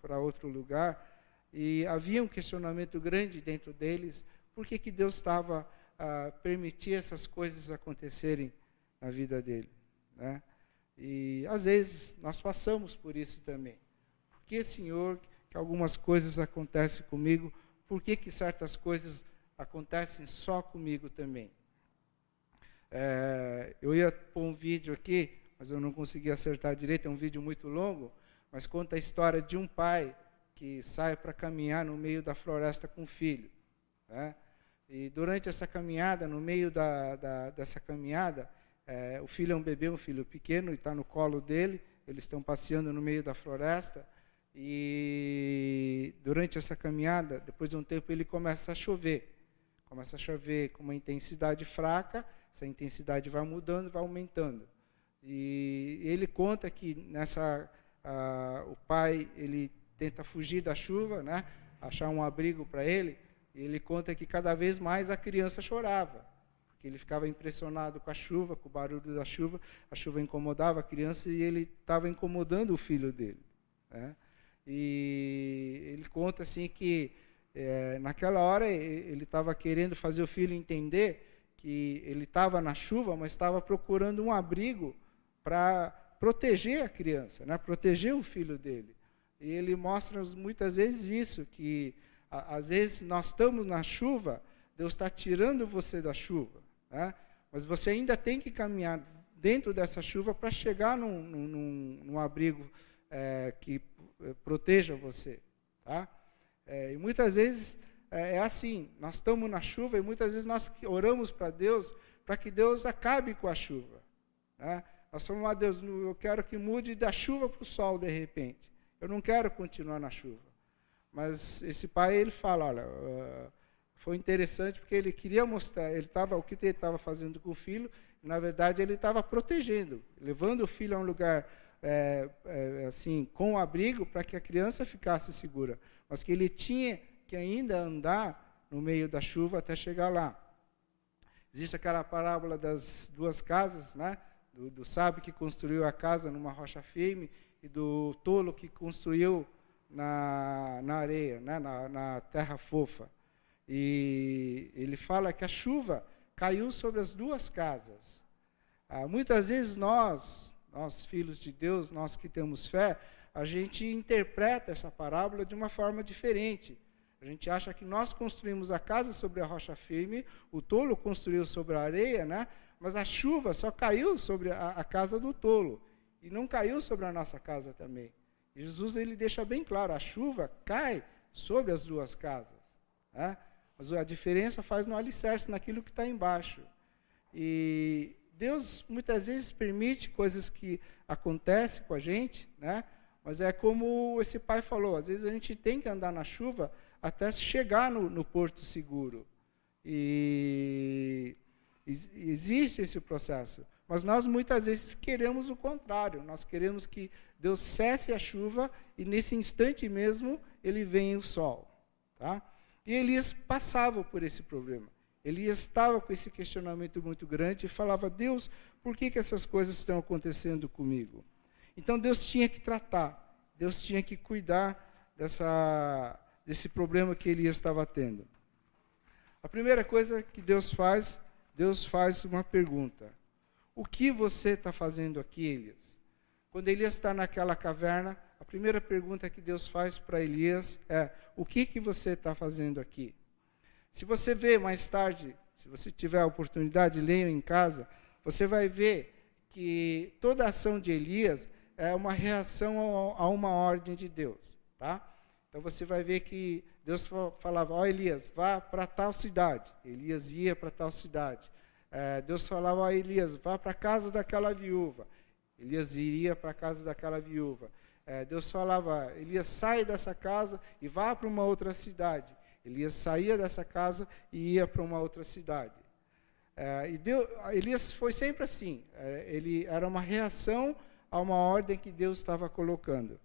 para outro lugar. E havia um questionamento grande dentro deles, por que Deus estava a permitir essas coisas acontecerem na vida dele, né? E às vezes nós passamos por isso também. Por que, Senhor, que algumas coisas acontecem comigo? Por que certas coisas acontecem só comigo também? Eu ia pôr um vídeo aqui, mas eu não consegui acertar direito, é um vídeo muito longo, mas conta a história de um pai que sai para caminhar no meio da floresta com o filho, né? E durante essa caminhada, no meio dessa caminhada, o filho é um bebê, um filho pequeno, e está no colo dele, eles estão passeando no meio da floresta, e durante essa caminhada, depois de um tempo, ele começa a chover com uma intensidade fraca, essa intensidade vai mudando, vai aumentando. E ele conta que o pai, ele tenta fugir da chuva, né, achar um abrigo para ele, e ele conta que cada vez mais a criança chorava, porque ele ficava impressionado com a chuva, com o barulho da chuva, a chuva incomodava a criança e ele estava incomodando o filho dele, né? E ele conta assim que naquela hora ele estava querendo fazer o filho entender que ele estava na chuva, mas estava procurando um abrigo para proteger a criança, né? Proteger o filho dele. E ele mostra muitas vezes isso, que às vezes nós estamos na chuva, Deus está tirando você da chuva, né? Mas você ainda tem que caminhar dentro dessa chuva para chegar num abrigo que proteja você, tá? E muitas vezes é assim, nós estamos na chuva e muitas vezes nós oramos para Deus, para que Deus acabe com a chuva, né? Nós falamos, Deus, eu quero que mude da chuva para o sol de repente, eu não quero continuar na chuva. Mas esse pai, ele fala, olha, foi interessante porque ele queria mostrar, o que ele estava fazendo com o filho, na verdade ele estava protegendo, levando o filho a um lugar assim, com abrigo, para que a criança ficasse segura, mas que ele tinha que ainda andar no meio da chuva até chegar lá. Existe aquela parábola das 2 casas, né? Do sábio que construiu a casa numa rocha firme e do tolo que construiu na areia, né? na terra fofa. E ele fala que a chuva caiu sobre as 2 casas. Muitas vezes nós, filhos de Deus, nós que temos fé, a gente interpreta essa parábola de uma forma diferente. A gente acha que nós construímos a casa sobre a rocha firme, o tolo construiu sobre a areia, né? Mas a chuva só caiu sobre a casa do tolo e não caiu sobre a nossa casa também. E Jesus, ele deixa bem claro, a chuva cai sobre as 2 casas, né? Mas a diferença faz no alicerce, naquilo que está embaixo. E Deus muitas vezes permite coisas que acontecem com a gente, né? Mas é como esse pai falou, às vezes a gente tem que andar na chuva até chegar no porto seguro. E existe esse processo. Mas nós muitas vezes queremos o contrário, nós queremos que Deus cesse a chuva e nesse instante mesmo ele vem o sol, tá? E Elias passava por esse problema. Elias estava com esse questionamento muito grande e falava, Deus, por que essas coisas estão acontecendo comigo? Então Deus tinha que tratar, Deus tinha que cuidar desse problema que Elias estava tendo. A primeira coisa que Deus faz uma pergunta. O que você está fazendo aqui, Elias? Quando Elias está naquela caverna, a primeira pergunta que Deus faz para Elias é: o que você está fazendo aqui? Se você vê mais tarde, se você tiver a oportunidade, leia em casa, você vai ver que toda a ação de Elias é uma reação a uma ordem de Deus. Tá? Então você vai ver que Deus falava: ó Elias, vá para tal cidade. Elias ia para tal cidade. Deus falava: ó Elias, vá para a casa daquela viúva. Elias iria para a casa daquela viúva. Deus falava: Elias, sai dessa casa e vá para uma outra cidade. Elias saía dessa casa e ia para uma outra cidade. Elias foi sempre assim. Ele era uma reação a uma ordem que Deus estava colocando.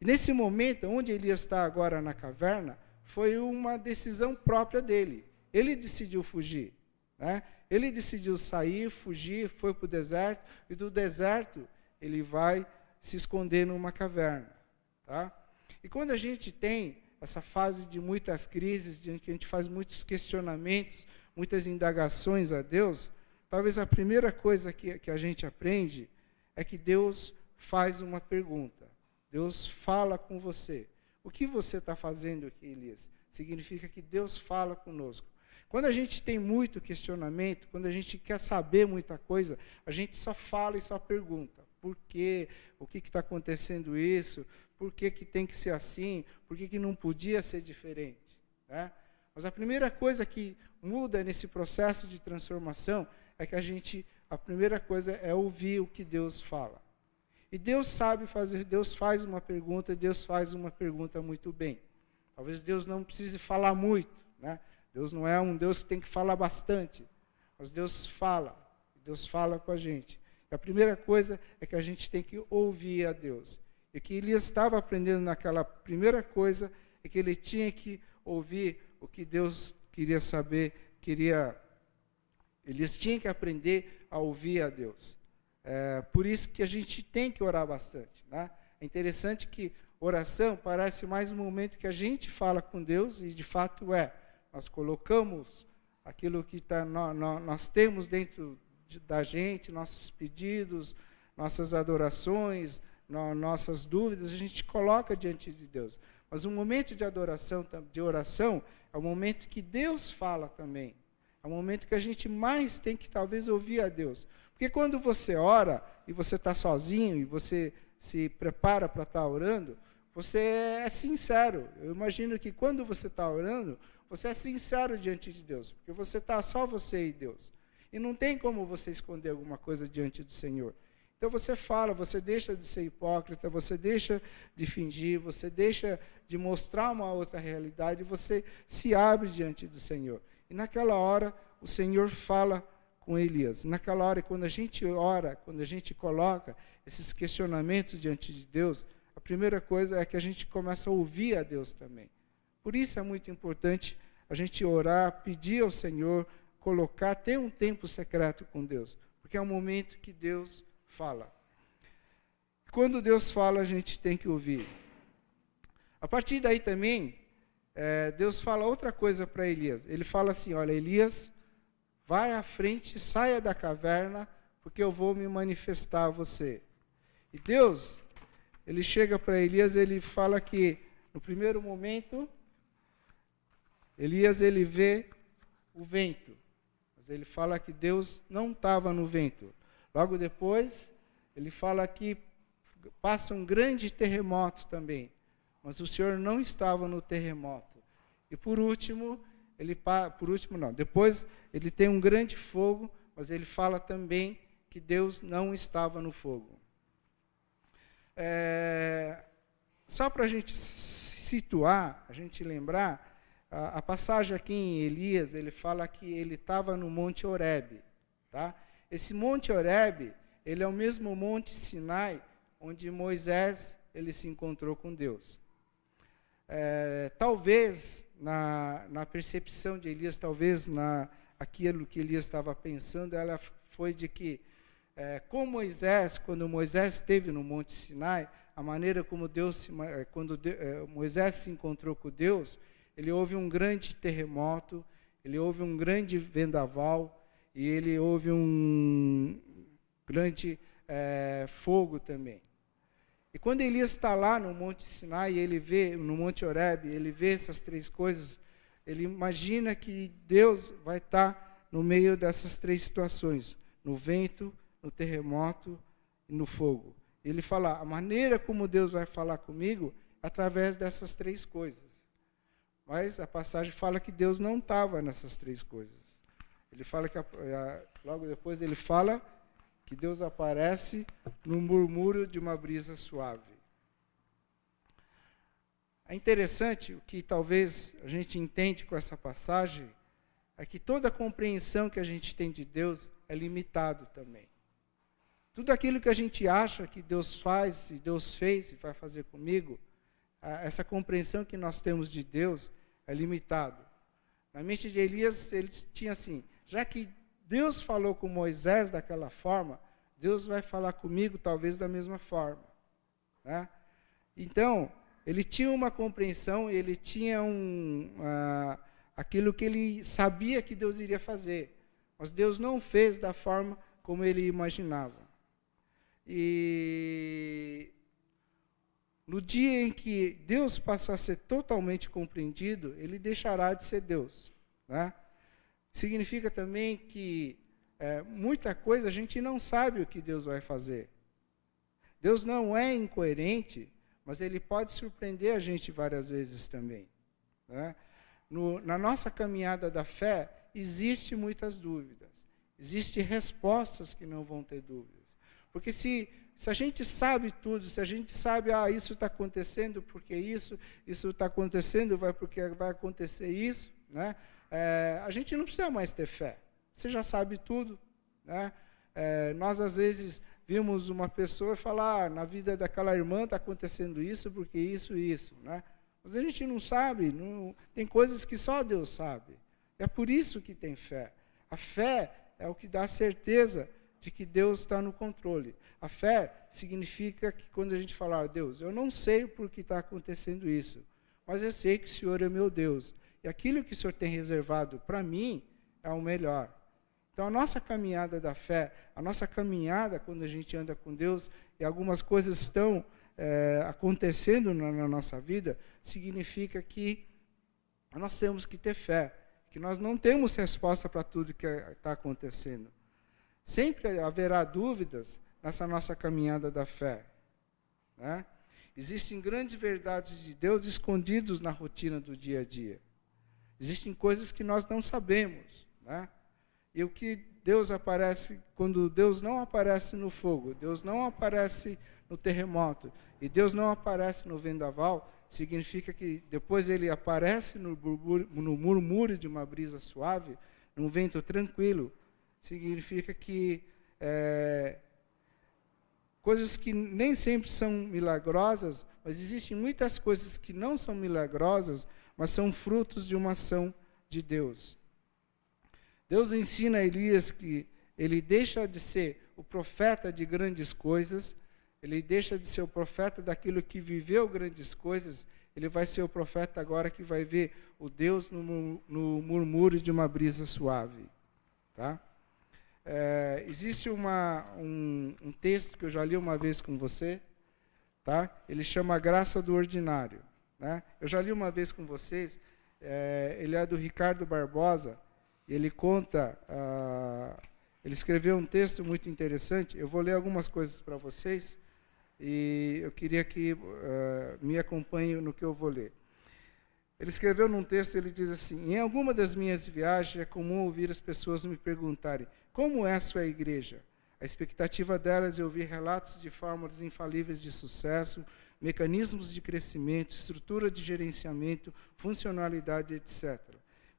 E nesse momento, onde Elias está agora na caverna, foi uma decisão própria dele. Ele decidiu fugir. Né? Ele decidiu sair, fugir, foi para o deserto, e do deserto ele vai se esconder numa caverna. Tá? E quando a gente tem essa fase de muitas crises, de que a gente faz muitos questionamentos, muitas indagações a Deus, talvez a primeira coisa que a gente aprende é que Deus faz uma pergunta. Deus fala com você. O que você está fazendo aqui, Elias? Significa que Deus fala conosco. Quando a gente tem muito questionamento, quando a gente quer saber muita coisa, a gente só fala e só pergunta. Por quê? O que está acontecendo isso? Por que tem que ser assim? Por que não podia ser diferente? Né? Mas a primeira coisa que muda nesse processo de transformação é que a primeira coisa é ouvir o que Deus fala. E Deus sabe fazer, Deus faz uma pergunta, Deus faz uma pergunta muito bem. Talvez Deus não precise falar muito, né? Deus não é um Deus que tem que falar bastante, mas Deus fala com a gente. E a primeira coisa é que a gente tem que ouvir a Deus. E o que Elias estava aprendendo naquela primeira coisa é que ele tinha que ouvir o que Deus queria saber, Elias tinha que aprender a ouvir a Deus. Por isso que a gente tem que orar bastante. Né? É interessante que oração parece mais um momento que a gente fala com Deus, e de fato é. Nós colocamos aquilo que nós temos dentro da gente, nossos pedidos, nossas adorações, nossas dúvidas, a gente coloca diante de Deus. Mas o momento de adoração, de oração, é o momento que Deus fala também. É o momento que a gente mais tem que talvez ouvir a Deus. Porque quando você ora e você está sozinho e você se prepara para estar orando, você é sincero. Eu imagino que quando você está orando, você é sincero diante de Deus. Porque você está só você e Deus. E não tem como você esconder alguma coisa diante do Senhor. Então você fala, você deixa de ser hipócrita, você deixa de fingir, você deixa de mostrar uma outra realidade, você se abre diante do Senhor. E naquela hora, o Senhor fala com Elias. Naquela hora, quando a gente ora, quando a gente coloca esses questionamentos diante de Deus, a primeira coisa é que a gente começa a ouvir a Deus também. Por isso é muito importante a gente orar, pedir ao Senhor, ter um tempo secreto com Deus, porque é um momento que Deus fala. Quando Deus fala, a gente tem que ouvir. A partir daí também, Deus fala outra coisa para Elias. Ele fala assim: olha, Elias, vai à frente, saia da caverna, porque eu vou me manifestar a você. E Deus, ele chega para Elias, ele fala que, no primeiro momento, Elias, ele vê o vento. Mas ele fala que Deus não estava no vento. Logo depois, ele fala que passa um grande terremoto também. Mas o Senhor não estava no terremoto. E por último, depois ele tem um grande fogo, mas ele fala também que Deus não estava no fogo. Só para a gente se situar, a gente lembrar, a passagem aqui em Elias, ele fala que ele estava no Monte Horebe. Tá? Esse Monte Horebe, ele é o mesmo Monte Sinai, onde Moisés ele se encontrou com Deus. Talvez, na percepção de Elias, talvez aquilo que Elias estava pensando, ela foi de que, com Moisés, quando Moisés esteve no Monte Sinai, a maneira como Moisés se encontrou com Deus, ele houve um grande terremoto, ele houve um grande vendaval, e ele houve um grande fogo também. E quando Elias está lá no Monte Sinai, no Monte Horebe, ele vê essas três coisas, ele imagina que Deus vai estar no meio dessas três situações, no vento, no terremoto e no fogo. Ele fala, a maneira como Deus vai falar comigo é através dessas três coisas. Mas a passagem fala que Deus não estava nessas três coisas. Ele fala que, logo depois ele fala que Deus aparece no murmúrio de uma brisa suave. É interessante, o que talvez a gente entende com essa passagem, é que toda a compreensão que a gente tem de Deus é limitado também. Tudo aquilo que a gente acha que Deus faz, e Deus fez e vai fazer comigo, essa compreensão que nós temos de Deus é limitado. Na mente de Elias, ele tinha assim, já que Deus falou com Moisés daquela forma, Deus vai falar comigo talvez da mesma forma. Né? Então, ele tinha uma compreensão, ele tinha aquilo que ele sabia que Deus iria fazer, mas Deus não fez da forma como ele imaginava. E no dia em que Deus passar a ser totalmente compreendido, ele deixará de ser Deus. Né? Significa também que muita coisa a gente não sabe o que Deus vai fazer. Deus não é incoerente, mas ele pode surpreender a gente várias vezes também. Né? Na nossa caminhada da fé, existem muitas dúvidas. Existem respostas que não vão ter dúvidas. Porque se a gente sabe tudo, se a gente sabe, isso está acontecendo porque isso está acontecendo, porque vai acontecer isso, né? A gente não precisa mais ter fé. Você já sabe tudo. Né? Nós, às vezes, vimos uma pessoa falar, na vida daquela irmã está acontecendo isso, porque isso e isso. Né? Mas a gente não sabe, tem coisas que só Deus sabe. É por isso que tem fé. A fé é o que dá certeza de que Deus está no controle. A fé significa que quando a gente fala, Deus, eu não sei por que está acontecendo isso, mas eu sei que o Senhor é meu Deus. E aquilo que o Senhor tem reservado para mim é o melhor. Então, a nossa caminhada da fé, a nossa caminhada quando a gente anda com Deus, e algumas coisas estão acontecendo na nossa vida, significa que nós temos que ter fé, que nós não temos resposta para tudo que está acontecendo. Sempre haverá dúvidas nessa nossa caminhada da fé. Né? Existem grandes verdades de Deus escondidas na rotina do dia a dia. Existem coisas que nós não sabemos. Né? E o que Deus aparece, quando Deus não aparece no fogo, Deus não aparece no terremoto, e Deus não aparece no vendaval, significa que depois ele aparece no murmúrio de uma brisa suave, num vento tranquilo. Significa que coisas que nem sempre são milagrosas, mas existem muitas coisas que não são milagrosas, mas são frutos de uma ação de Deus. Deus ensina a Elias que ele deixa de ser o profeta de grandes coisas, ele deixa de ser o profeta daquilo que viveu grandes coisas, ele vai ser o profeta agora que vai ver o Deus no murmúrio de uma brisa suave. Tá? Existe um texto que eu já li uma vez com você, tá? Ele chama Graça do Ordinário. Né? Eu já li uma vez com vocês, ele é do Ricardo Barbosa, e ele conta, ele escreveu um texto muito interessante, eu vou ler algumas coisas para vocês, e eu queria que me acompanhem no que eu vou ler. Ele escreveu num texto, ele diz assim, em alguma das minhas viagens é comum ouvir as pessoas me perguntarem, como é a sua igreja? A expectativa delas é ouvir relatos de fórmulas infalíveis de sucesso, mecanismos de crescimento, estrutura de gerenciamento, funcionalidade, etc.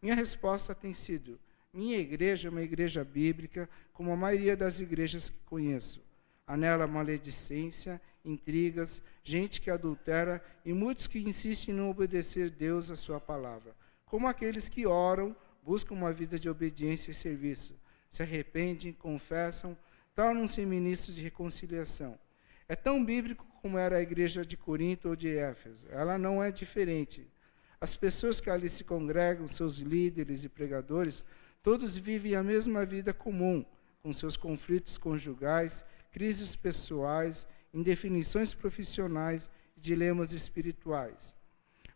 Minha resposta tem sido, minha igreja é uma igreja bíblica, como a maioria das igrejas que conheço. Há nela maledicência, intrigas, gente que adultera e muitos que insistem em não obedecer Deus a sua palavra. Como aqueles que oram, buscam uma vida de obediência e serviço, se arrependem, confessam, tornam-se ministros de reconciliação. É tão bíblico como era a igreja de Corinto ou de Éfeso. Ela não é diferente. As pessoas que ali se congregam, seus líderes e pregadores, todos vivem a mesma vida comum, com seus conflitos conjugais, crises pessoais, indefinições profissionais e dilemas espirituais.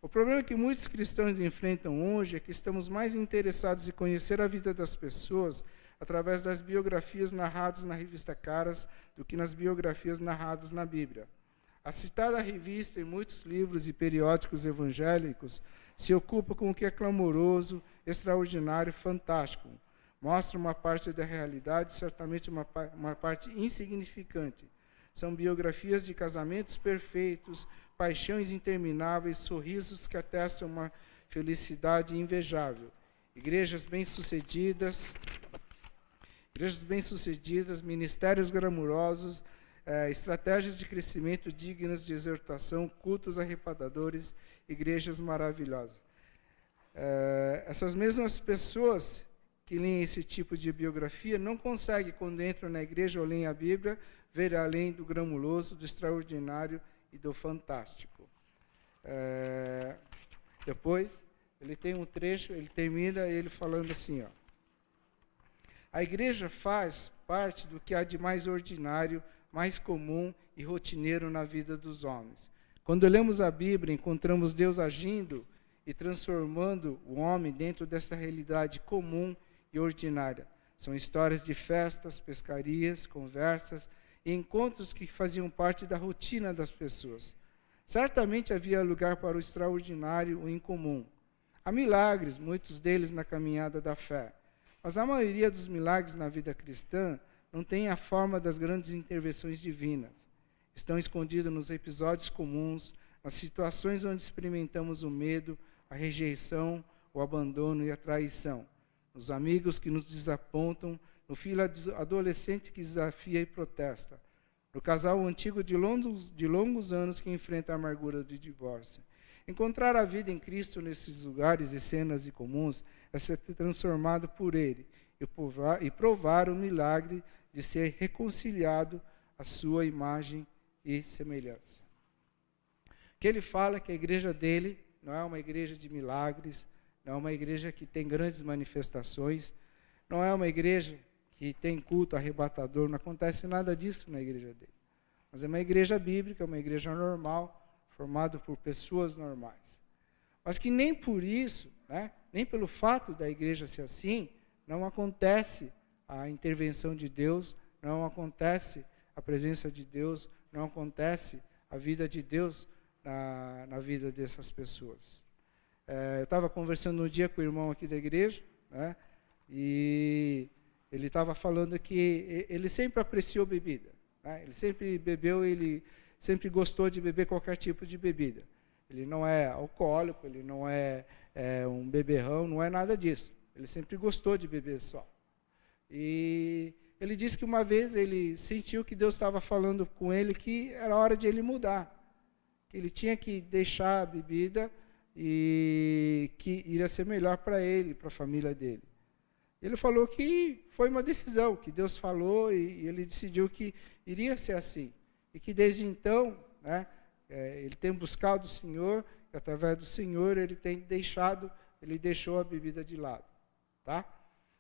O problema que muitos cristãos enfrentam hoje é que estamos mais interessados em conhecer a vida das pessoas através das biografias narradas na revista Caras do que nas biografias narradas na Bíblia. A citada revista e muitos livros e periódicos evangélicos se ocupa com o que é clamoroso, extraordinário, fantástico. Mostra uma parte da realidade, certamente uma parte insignificante. São biografias de casamentos perfeitos, paixões intermináveis, sorrisos que atestam uma felicidade invejável. Igrejas bem-sucedidas, ministérios glamurosos, estratégias de crescimento dignas de exortação, cultos arrebatadores, igrejas maravilhosas. Essas mesmas pessoas que leem esse tipo de biografia não conseguem, quando entram na igreja ou leem a Bíblia, ver além do gramuloso, do extraordinário e do fantástico. Depois, ele tem um trecho, ele termina ele falando assim, ó. A igreja faz parte do que há de mais ordinário, mais comum e rotineiro na vida dos homens. Quando lemos a Bíblia, encontramos Deus agindo e transformando o homem dentro dessa realidade comum e ordinária. São histórias de festas, pescarias, conversas e encontros que faziam parte da rotina das pessoas. Certamente havia lugar para o extraordinário, o incomum. Há milagres, muitos deles na caminhada da fé. Mas a maioria dos milagres na vida cristã não tem a forma das grandes intervenções divinas. Estão escondidos nos episódios comuns, nas situações onde experimentamos o medo, a rejeição, o abandono e a traição. Nos amigos que nos desapontam, no filho adolescente que desafia e protesta. No casal antigo de longos anos que enfrenta a amargura do divórcio. Encontrar a vida em Cristo nesses lugares e cenas comuns é ser transformado por Ele e provar o milagre de ser reconciliado à sua imagem e semelhança. O que ele fala é que a igreja dele não é uma igreja de milagres, não é uma igreja que tem grandes manifestações, não é uma igreja que tem culto arrebatador, não acontece nada disso na igreja dele. Mas é uma igreja bíblica, uma igreja normal, formada por pessoas normais. Mas que nem por isso, nem pelo fato da igreja ser assim, não acontece a intervenção de Deus, não acontece a presença de Deus, não acontece a vida de Deus na vida dessas pessoas. Eu estava conversando um dia com o irmão aqui da igreja, e ele estava falando que ele sempre apreciou bebida. Ele sempre bebeu, ele sempre gostou de beber qualquer tipo de bebida. Ele não é alcoólico, ele não é um beberrão, não é nada disso. Ele sempre gostou de beber só. E ele disse que uma vez ele sentiu que Deus estava falando com ele que era hora de ele mudar. Que ele tinha que deixar a bebida e que iria ser melhor para ele, para a família dele. Ele falou que foi uma decisão, que Deus falou e ele decidiu que iria ser assim. E que desde então, ele tem buscado o Senhor, e através do Senhor ele deixou a bebida de lado. Tá?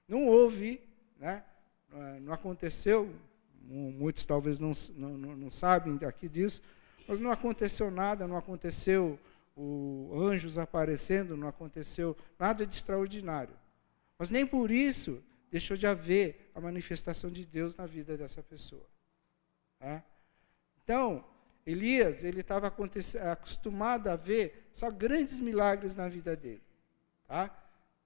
Não houve, não aconteceu, muitos talvez não sabem daqui disso, mas não aconteceu nada, não aconteceu anjos aparecendo, não aconteceu nada de extraordinário. Mas nem por isso deixou de haver a manifestação de Deus na vida dessa pessoa. Então, Elias, ele estava acostumado a ver só grandes milagres na vida dele.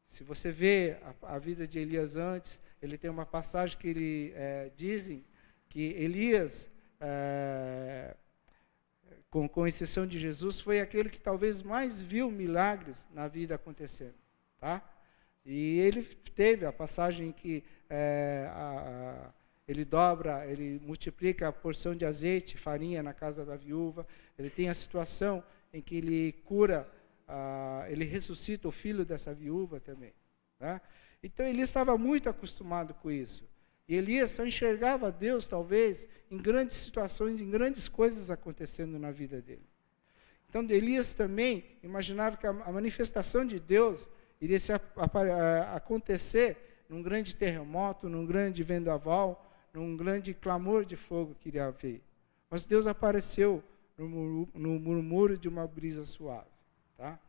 Se você vê a vida de Elias antes, ele tem uma passagem que dizem que Elias, com exceção de Jesus, foi aquele que talvez mais viu milagres na vida acontecendo. E ele teve a passagem que ele multiplica a porção de azeite, farinha na casa da viúva. Ele tem a situação em que ele cura, ele ressuscita o filho dessa viúva também. Então ele estava muito acostumado com isso. E Elias só enxergava Deus, talvez, em grandes situações, em grandes coisas acontecendo na vida dele. Então, Elias também imaginava que a manifestação de Deus iria acontecer num grande terremoto, num grande vendaval, num grande clamor de fogo que iria haver. Mas Deus apareceu no murmúrio de uma brisa suave. Tá?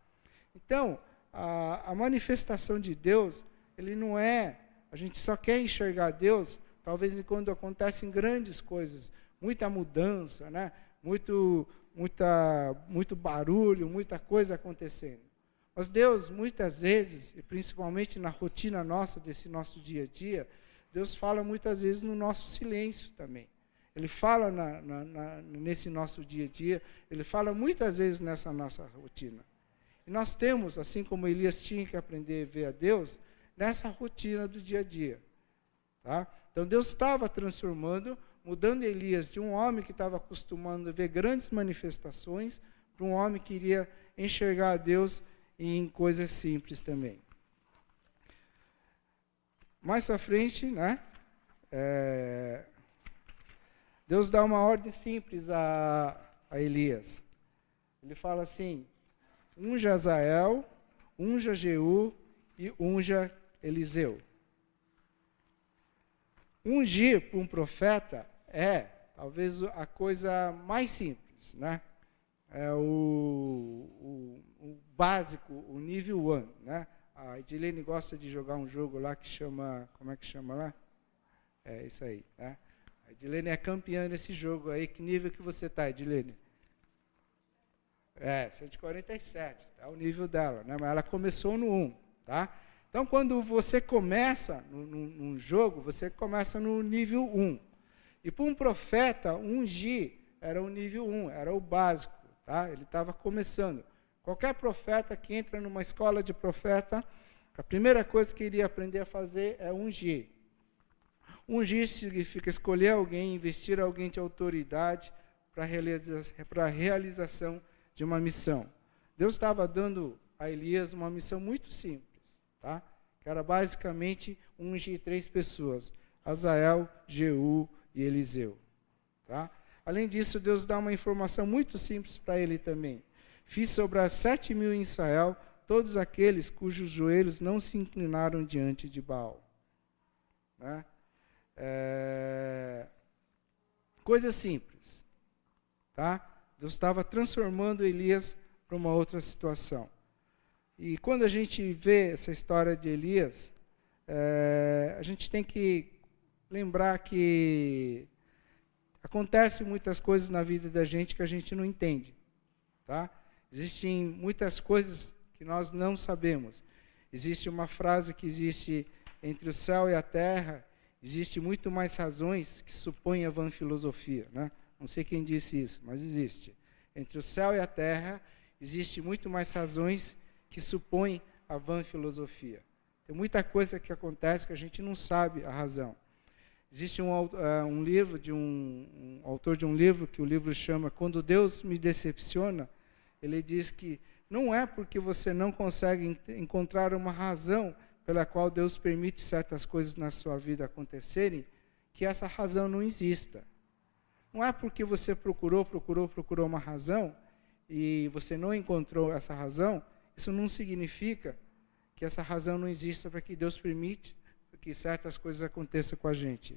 Então, a manifestação de Deus, ele não é, a gente só quer enxergar Deus, talvez quando acontecem grandes coisas, muita mudança, né? muito barulho, muita coisa acontecendo. Mas Deus, muitas vezes, e principalmente na rotina nossa, desse nosso dia a dia, Deus fala muitas vezes no nosso silêncio também. Ele fala nesse nosso dia a dia, Ele fala muitas vezes nessa nossa rotina. E nós temos, assim como Elias tinha que aprender a ver a Deus, nessa rotina do dia a dia. Tá? Então Deus estava transformando, mudando Elias de um homem que estava acostumado a ver grandes manifestações, para um homem que iria enxergar a Deus em coisas simples também. Mais à frente, né, Deus dá uma ordem simples a Elias. Ele fala assim: unja Azael, unja Jeú e unja Eliseu. Ungir para um profeta é talvez a coisa mais simples, né? É o básico, o nível 1, né? A Edilene gosta de jogar um jogo lá que chama, como é que chama lá? É isso aí, né? A Edilene é campeã nesse jogo aí. Que nível que você está, Edilene? 147, é o nível dela, né? Mas ela começou no 1, tá? Então, quando você começa num jogo, você começa no nível 1. E para um profeta, ungir era o nível 1, era o básico, tá? Ele estava começando. Qualquer profeta que entra numa escola de profeta, a primeira coisa que iria aprender a fazer é ungir. Ungir significa escolher alguém, investir alguém de autoridade para a realização de uma missão. Deus estava dando a Elias uma missão muito simples, tá? Que era basicamente ungir 3 pessoas: Azael, Jeú e Eliseu. Tá? Além disso, Deus dá uma informação muito simples para ele também. Fiz sobrar 7.000 em Israel, todos aqueles cujos joelhos não se inclinaram diante de Baal. Né? Coisa simples. Tá? Deus estava transformando Elias para uma outra situação. E quando a gente vê essa história de Elias, a gente tem que lembrar que acontecem muitas coisas na vida da gente que a gente não entende. Tá? Existem muitas coisas que nós não sabemos. Existe uma frase que existe entre o céu e a terra, existe muito mais razões que supõem a vã filosofia. Né? Não sei quem disse isso, mas existe. Entre o céu e a terra, existe muito mais razões que supõem a vã filosofia. Tem muita coisa que acontece que a gente não sabe a razão. Existe um livro de um autor de um livro, que o livro chama Quando Deus Me Decepciona. Ele diz que não é porque você não consegue encontrar uma razão pela qual Deus permite certas coisas na sua vida acontecerem, que essa razão não exista. Não é porque você procurou uma razão e você não encontrou essa razão, isso não significa que essa razão não exista para que Deus permite que certas coisas aconteçam com a gente.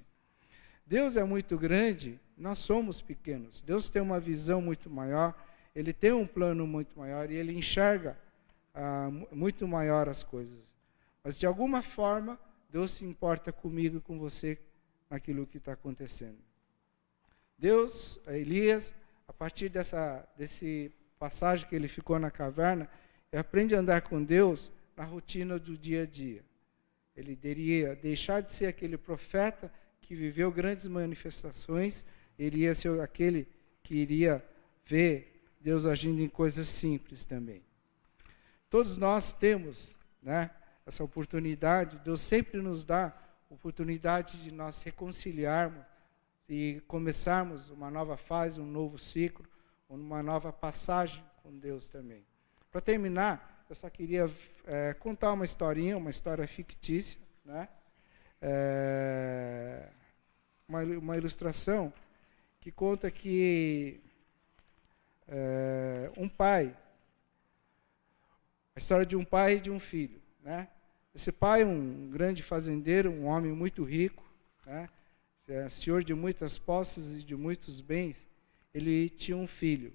Deus é muito grande, nós somos pequenos. Deus tem uma visão muito maior, Ele tem um plano muito maior e Ele enxerga muito maior as coisas. Mas, de alguma forma, Deus se importa comigo e com você naquilo que está acontecendo. Deus, Elias, a partir desse passagem que ele ficou na caverna, ele aprende a andar com Deus na rotina do dia a dia. Ele iria deixar de ser aquele profeta que viveu grandes manifestações, ele ia ser aquele que iria ver Deus agindo em coisas simples também. Todos nós temos, né, essa oportunidade, Deus sempre nos dá oportunidade de nós reconciliarmos e começarmos uma nova fase, um novo ciclo, uma nova passagem com Deus também. Para terminar, eu só queria contar uma historinha, uma história fictícia, né? uma ilustração que conta que um pai, a história de um pai e de um filho, né? Esse pai, um grande fazendeiro, um homem muito rico, né? Senhor de muitas posses e de muitos bens, ele tinha um filho.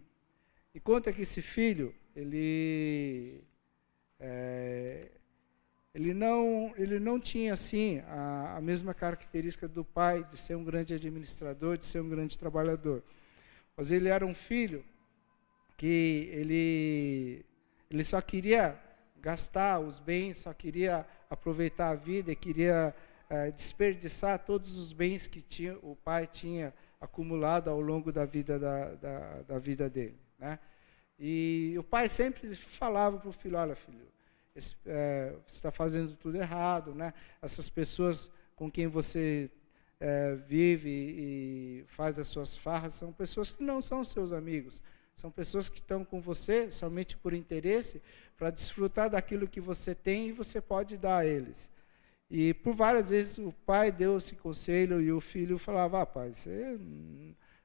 E conta que esse filho, ele não tinha assim a mesma característica do pai, de ser um grande administrador, de ser um grande trabalhador. Mas ele era um filho que ele só queria gastar os bens, só queria aproveitar a vida e queria desperdiçar todos os bens que o pai tinha acumulado ao longo da vida da vida dele, né? E o pai sempre falava para o filho: olha, filho, você está fazendo tudo errado, né? Essas pessoas com quem você vive e faz as suas farras são pessoas que não são seus amigos, são pessoas que estão com você somente por interesse, para desfrutar daquilo que você tem e você pode dar a eles. E por várias vezes o pai deu esse conselho e o filho falava: pai, você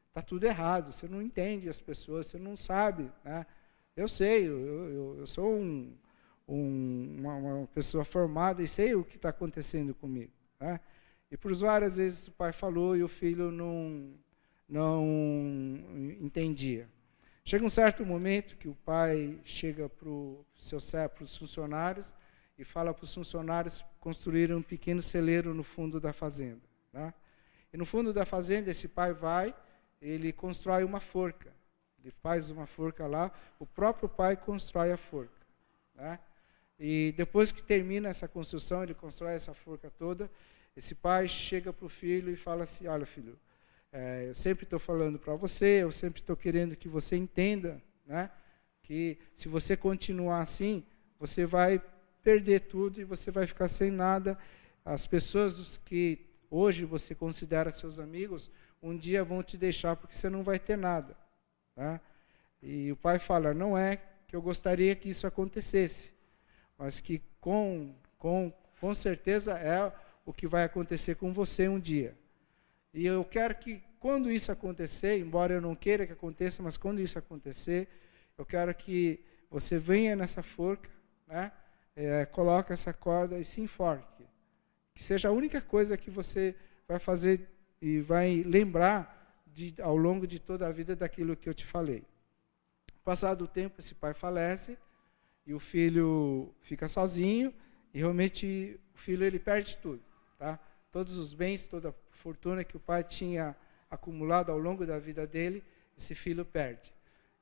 está tudo errado, você não entende as pessoas, você não sabe, né? Eu sei, eu sou uma pessoa formada e sei o que está acontecendo comigo, né? E por várias vezes o pai falou e o filho não entendia. Chega um certo momento que o pai chega para os funcionários e fala para os funcionários construírem um pequeno celeiro no fundo da fazenda, né? E no fundo da fazenda esse pai ele constrói uma forca. Ele faz uma forca lá, o próprio pai constrói a forca, né? E depois que termina essa construção, ele constrói essa forca toda, esse pai chega para o filho e fala assim: olha, filho, eu sempre estou falando para você, eu sempre estou querendo que você entenda, né, que se você continuar assim, você vai perder tudo e você vai ficar sem nada. As pessoas que hoje você considera seus amigos, um dia vão te deixar porque você não vai ter nada, né? E o pai fala: não é que eu gostaria que isso acontecesse, mas que com certeza é o que vai acontecer com você um dia. E eu quero que, quando isso acontecer, embora eu não queira que aconteça, mas quando isso acontecer, eu quero que você venha nessa forca, né, coloque essa corda e se enforque. Que seja a única coisa que você vai fazer e vai lembrar ao longo de toda a vida daquilo que eu te falei. Passado o tempo, esse pai falece e o filho fica sozinho e realmente o filho ele perde tudo, tá? Todos os bens, toda a fortuna que o pai tinha acumulado ao longo da vida dele, esse filho perde.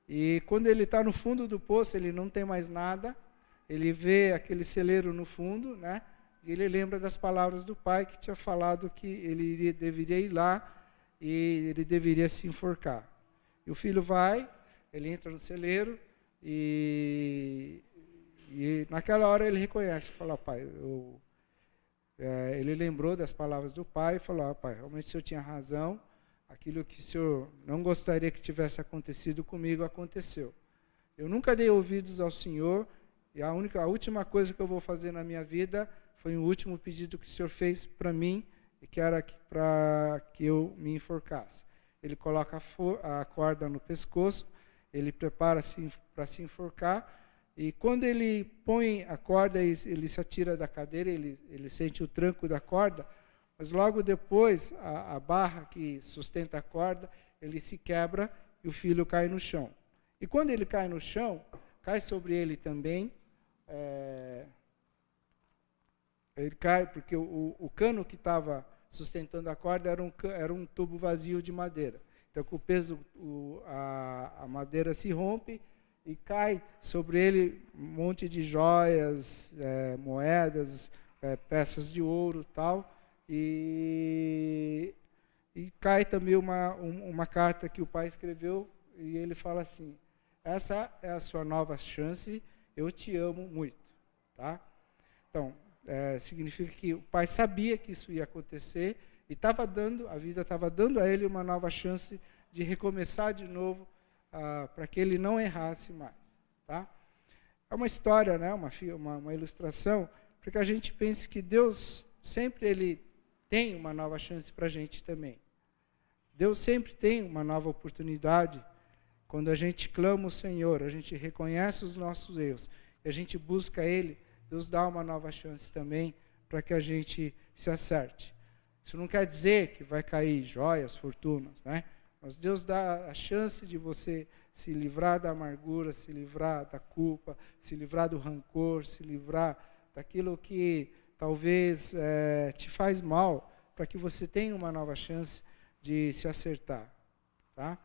E quando ele está no fundo do poço, ele não tem mais nada, ele vê aquele celeiro no fundo, né? E ele lembra das palavras do pai que tinha falado que ele deveria ir lá e ele deveria se enforcar. E o filho vai, ele entra no celeiro e naquela hora ele reconhece, fala: pai, ele lembrou das palavras do pai e falou: pai, realmente o senhor tinha razão, aquilo que o senhor não gostaria que tivesse acontecido comigo, aconteceu. Eu nunca dei ouvidos ao senhor, e a última coisa que eu vou fazer na minha vida foi o último pedido que o senhor fez para mim, e que era para que eu me enforcasse. Ele coloca a corda no pescoço, ele prepara-se para se enforcar, e quando ele põe a corda, ele se atira da cadeira, ele sente o tranco da corda, mas logo depois, a barra que sustenta a corda, ele se quebra e o filho cai no chão. E quando ele cai no chão, cai sobre ele também, ele cai porque o cano que estava sustentando a corda era um tubo vazio de madeira. Então, com o peso, a madeira se rompe e cai sobre ele um monte de joias, moedas, peças de ouro, tal. E cai também uma carta que o pai escreveu, e ele fala assim: essa é a sua nova chance, eu te amo muito, tá? Então, significa que o pai sabia que isso ia acontecer e a vida estava dando a ele uma nova chance de recomeçar de novo, para que ele não errasse mais, tá? É uma história, né, uma ilustração, para que a gente pense que Deus sempre ele tem uma nova chance para a gente também, Deus sempre tem uma nova oportunidade. Quando a gente clama o Senhor, a gente reconhece os nossos erros, e a gente busca Ele, Deus dá uma nova chance também para que a gente se acerte. Isso não quer dizer que vai cair joias, fortunas, né? Mas Deus dá a chance de você se livrar da amargura, se livrar da culpa, se livrar do rancor, se livrar daquilo que talvez te faz mal, para que você tenha uma nova chance de se acertar, tá?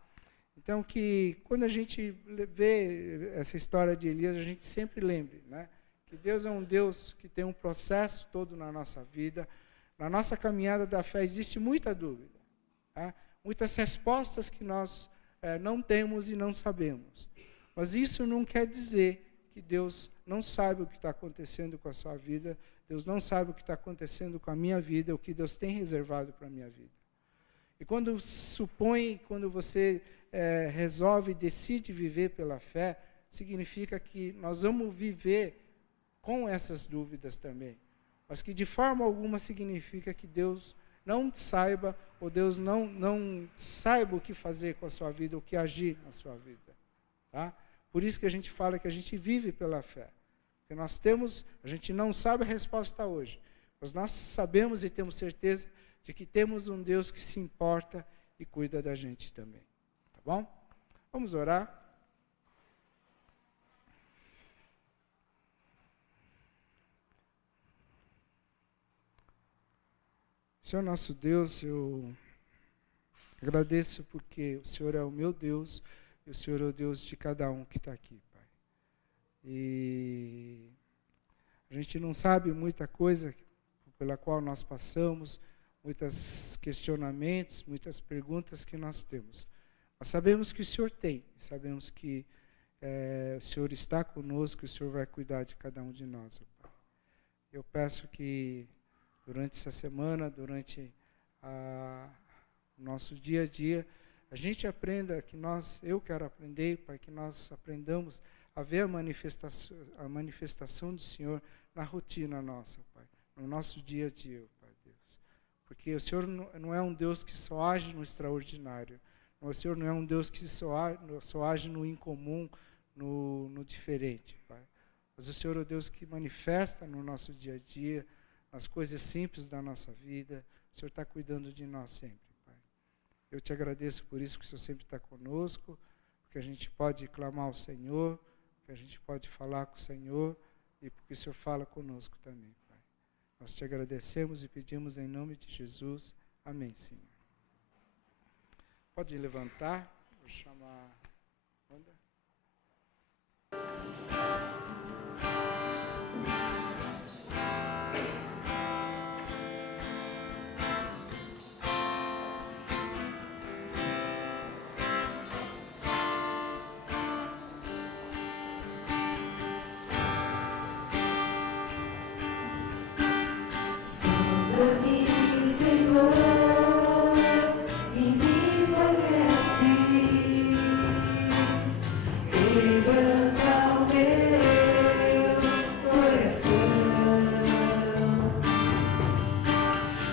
Então, que quando a gente vê essa história de Elias, a gente sempre lembre, né, que Deus é um Deus que tem um processo todo na nossa vida. Na nossa caminhada da fé existe muita dúvida, tá? Muitas respostas que nós não temos e não sabemos. Mas isso não quer dizer que Deus não sabe o que está acontecendo com a sua vida, Deus não sabe o que está acontecendo com a minha vida, o que Deus tem reservado para a minha vida. E quando você resolve e decide viver pela fé, significa que nós vamos viver com essas dúvidas também. Mas que de forma alguma significa que Deus não saiba, ou Deus não saiba o que fazer com a sua vida, o que agir na sua vida. Tá? Por isso que a gente fala que a gente vive pela fé. Porque a gente não sabe a resposta hoje, mas nós sabemos e temos certeza de que temos um Deus que se importa e cuida da gente também. Tá bom? Vamos orar. Senhor nosso Deus, eu agradeço porque o Senhor é o meu Deus e o Senhor é o Deus de cada um que está aqui, Pai. E a gente não sabe muita coisa pela qual nós passamos, muitos questionamentos, muitas perguntas que nós temos. Mas sabemos que o Senhor tem, sabemos que o Senhor está conosco, o Senhor vai cuidar de cada um de nós, Pai. Eu peço que durante essa semana, durante o nosso dia a dia, a gente aprenda, eu quero aprender, Pai, que nós aprendamos a ver a manifestação do Senhor na rotina nossa, Pai, no nosso dia a dia, Pai Deus. Porque o Senhor não é um Deus que só age no extraordinário, o Senhor não é um Deus que só age no incomum, no diferente, Pai. Mas o Senhor é o Deus que manifesta no nosso dia a dia, nas coisas simples da nossa vida. O Senhor está cuidando de nós sempre, Pai. Eu te agradeço por isso, que o Senhor sempre está conosco, porque a gente pode clamar ao Senhor, que a gente pode falar com o Senhor, e porque o Senhor fala conosco também, Pai. Nós te agradecemos e pedimos em nome de Jesus. Amém, Senhor. Pode levantar, vou chamar... Manda.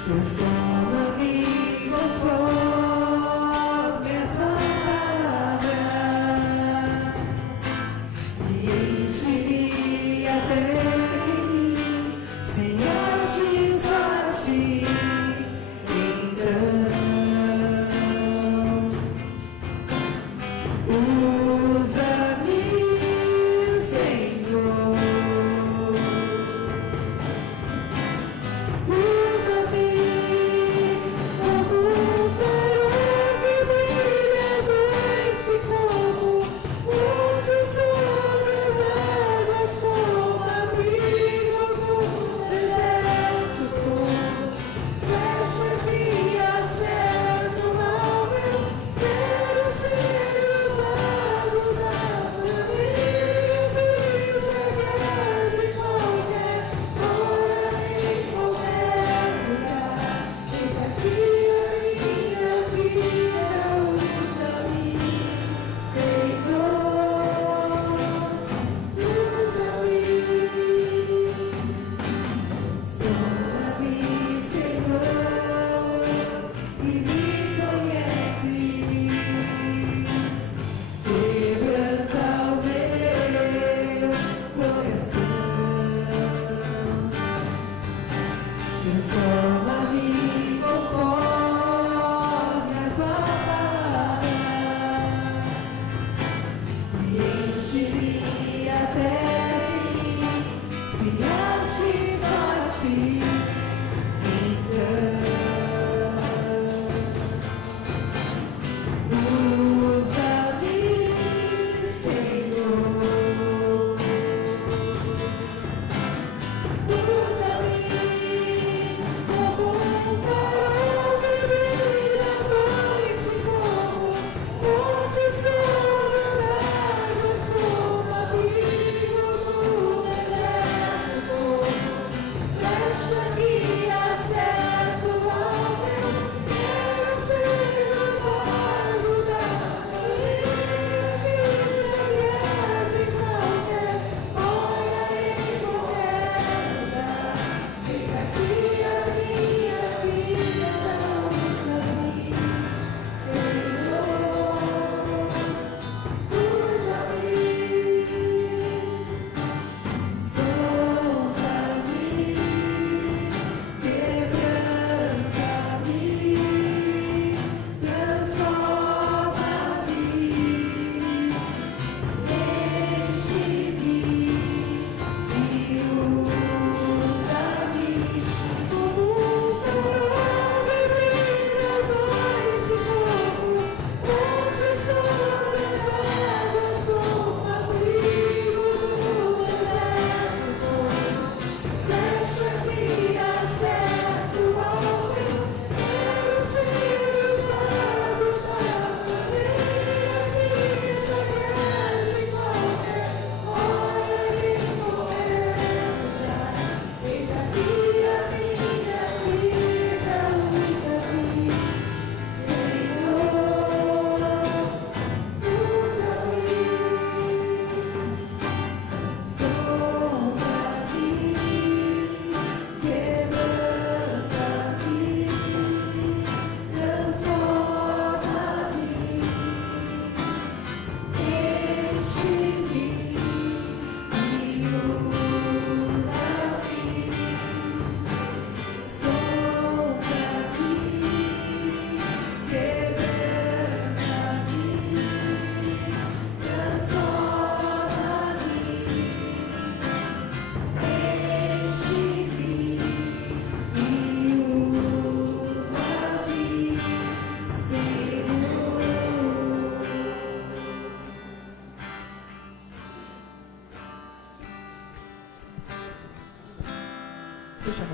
Usa-me como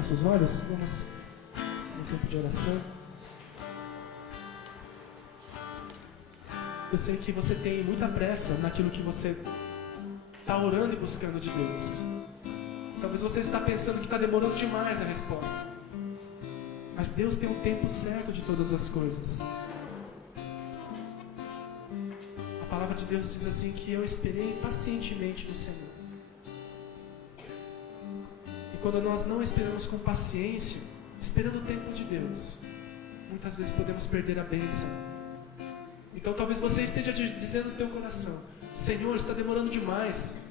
nossos olhos, vamos no tempo de oração. Eu sei que você tem muita pressa naquilo que você está orando e buscando de Deus. Talvez você está pensando que está demorando demais a resposta. Mas Deus tem um tempo certo de todas as coisas. A palavra de Deus diz assim, que eu esperei pacientemente do Senhor. E quando nós não esperamos com paciência, esperando o tempo de Deus, muitas vezes podemos perder a bênção. Então talvez você esteja dizendo no teu coração: Senhor, está demorando demais.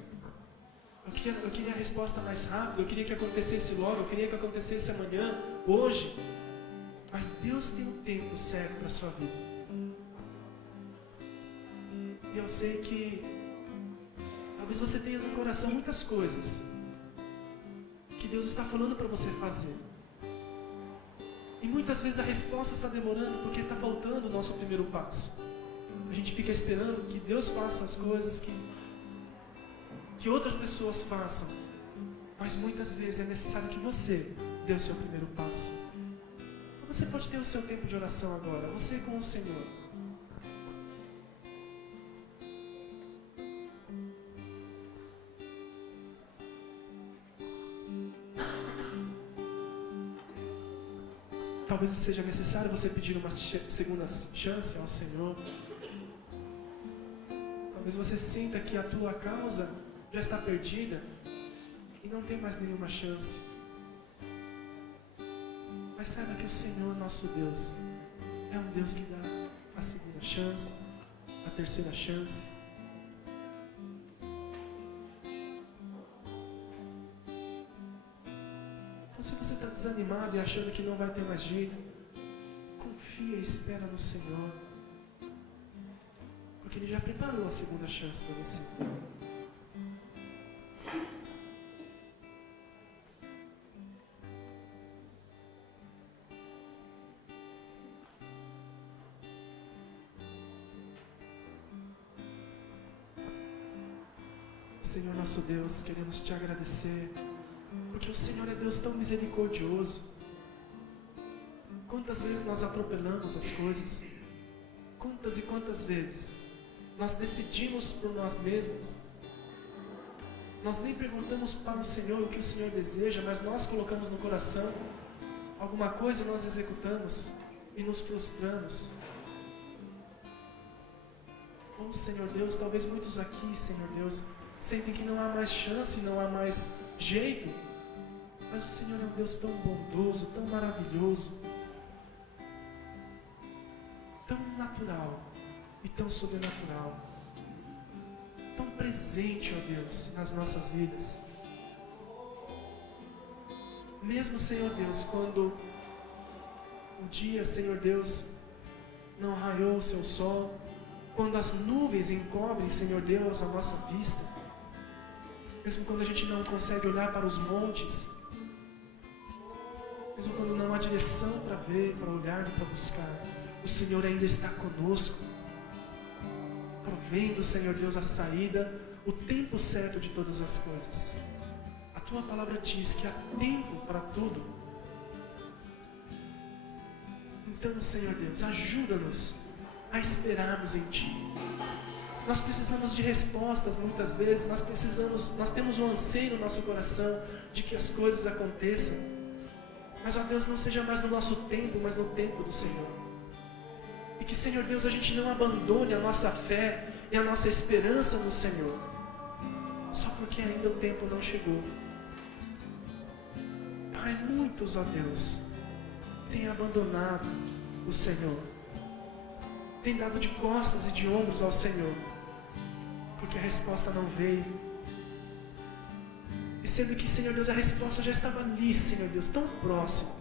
Eu queria a resposta mais rápida, eu queria que acontecesse logo, eu queria que acontecesse amanhã, hoje. Mas Deus tem um tempo certo para a sua vida. E eu sei que talvez você tenha no coração muitas coisas que Deus está falando para você fazer. E muitas vezes a resposta está demorando porque está faltando o nosso primeiro passo. A gente fica esperando que Deus faça as coisas que outras pessoas façam. Mas muitas vezes é necessário que você dê o seu primeiro passo. Você pode ter o seu tempo de oração agora, você com o Senhor. Talvez seja necessário você pedir uma segunda chance ao Senhor. Talvez você sinta que a tua causa já está perdida e não tem mais nenhuma chance. Mas saiba que o Senhor, nosso Deus, é um Deus que dá a segunda chance, a terceira chance. Então, se você está desanimado e achando que não vai ter mais jeito, confia e espera no Senhor, porque Ele já preparou a segunda chance para você. Senhor nosso Deus, queremos te agradecer, porque o Senhor é Deus tão misericordioso. Quantas vezes nós atropelamos as coisas, quantas e quantas vezes nós decidimos por nós mesmos, nós nem perguntamos para o Senhor o que o Senhor deseja, mas nós colocamos no coração alguma coisa e nós executamos e nos frustramos. Oh Senhor Deus, talvez muitos aqui, Senhor Deus, sentem que não há mais chance, não há mais jeito, mas o Senhor é um Deus tão bondoso, tão maravilhoso, tão natural e tão sobrenatural, tão presente, ó Deus, nas nossas vidas. Mesmo, Senhor Deus, quando o dia, Senhor Deus, não raiou o seu sol, quando as nuvens encobrem, Senhor Deus, a nossa vista, mesmo quando a gente não consegue olhar para os montes, mesmo quando não há direção para ver, para olhar e para buscar, o Senhor ainda está conosco, provendo, Senhor Deus, a saída, o tempo certo de todas as coisas. A Tua palavra diz que há tempo para tudo. Então, Senhor Deus, ajuda-nos a esperarmos em Ti. Nós precisamos de respostas muitas vezes, nós temos um anseio no nosso coração de que as coisas aconteçam, mas, ó Deus, não seja mais no nosso tempo, mas no tempo do Senhor. E que, Senhor Deus, a gente não abandone a nossa fé e a nossa esperança no Senhor, só porque ainda o tempo não chegou. Pai, muitos, ó Deus, têm abandonado o Senhor, têm dado de costas e de ombros ao Senhor, porque a resposta não veio. E sendo que, Senhor Deus, a resposta já estava ali, Senhor Deus, tão próximo.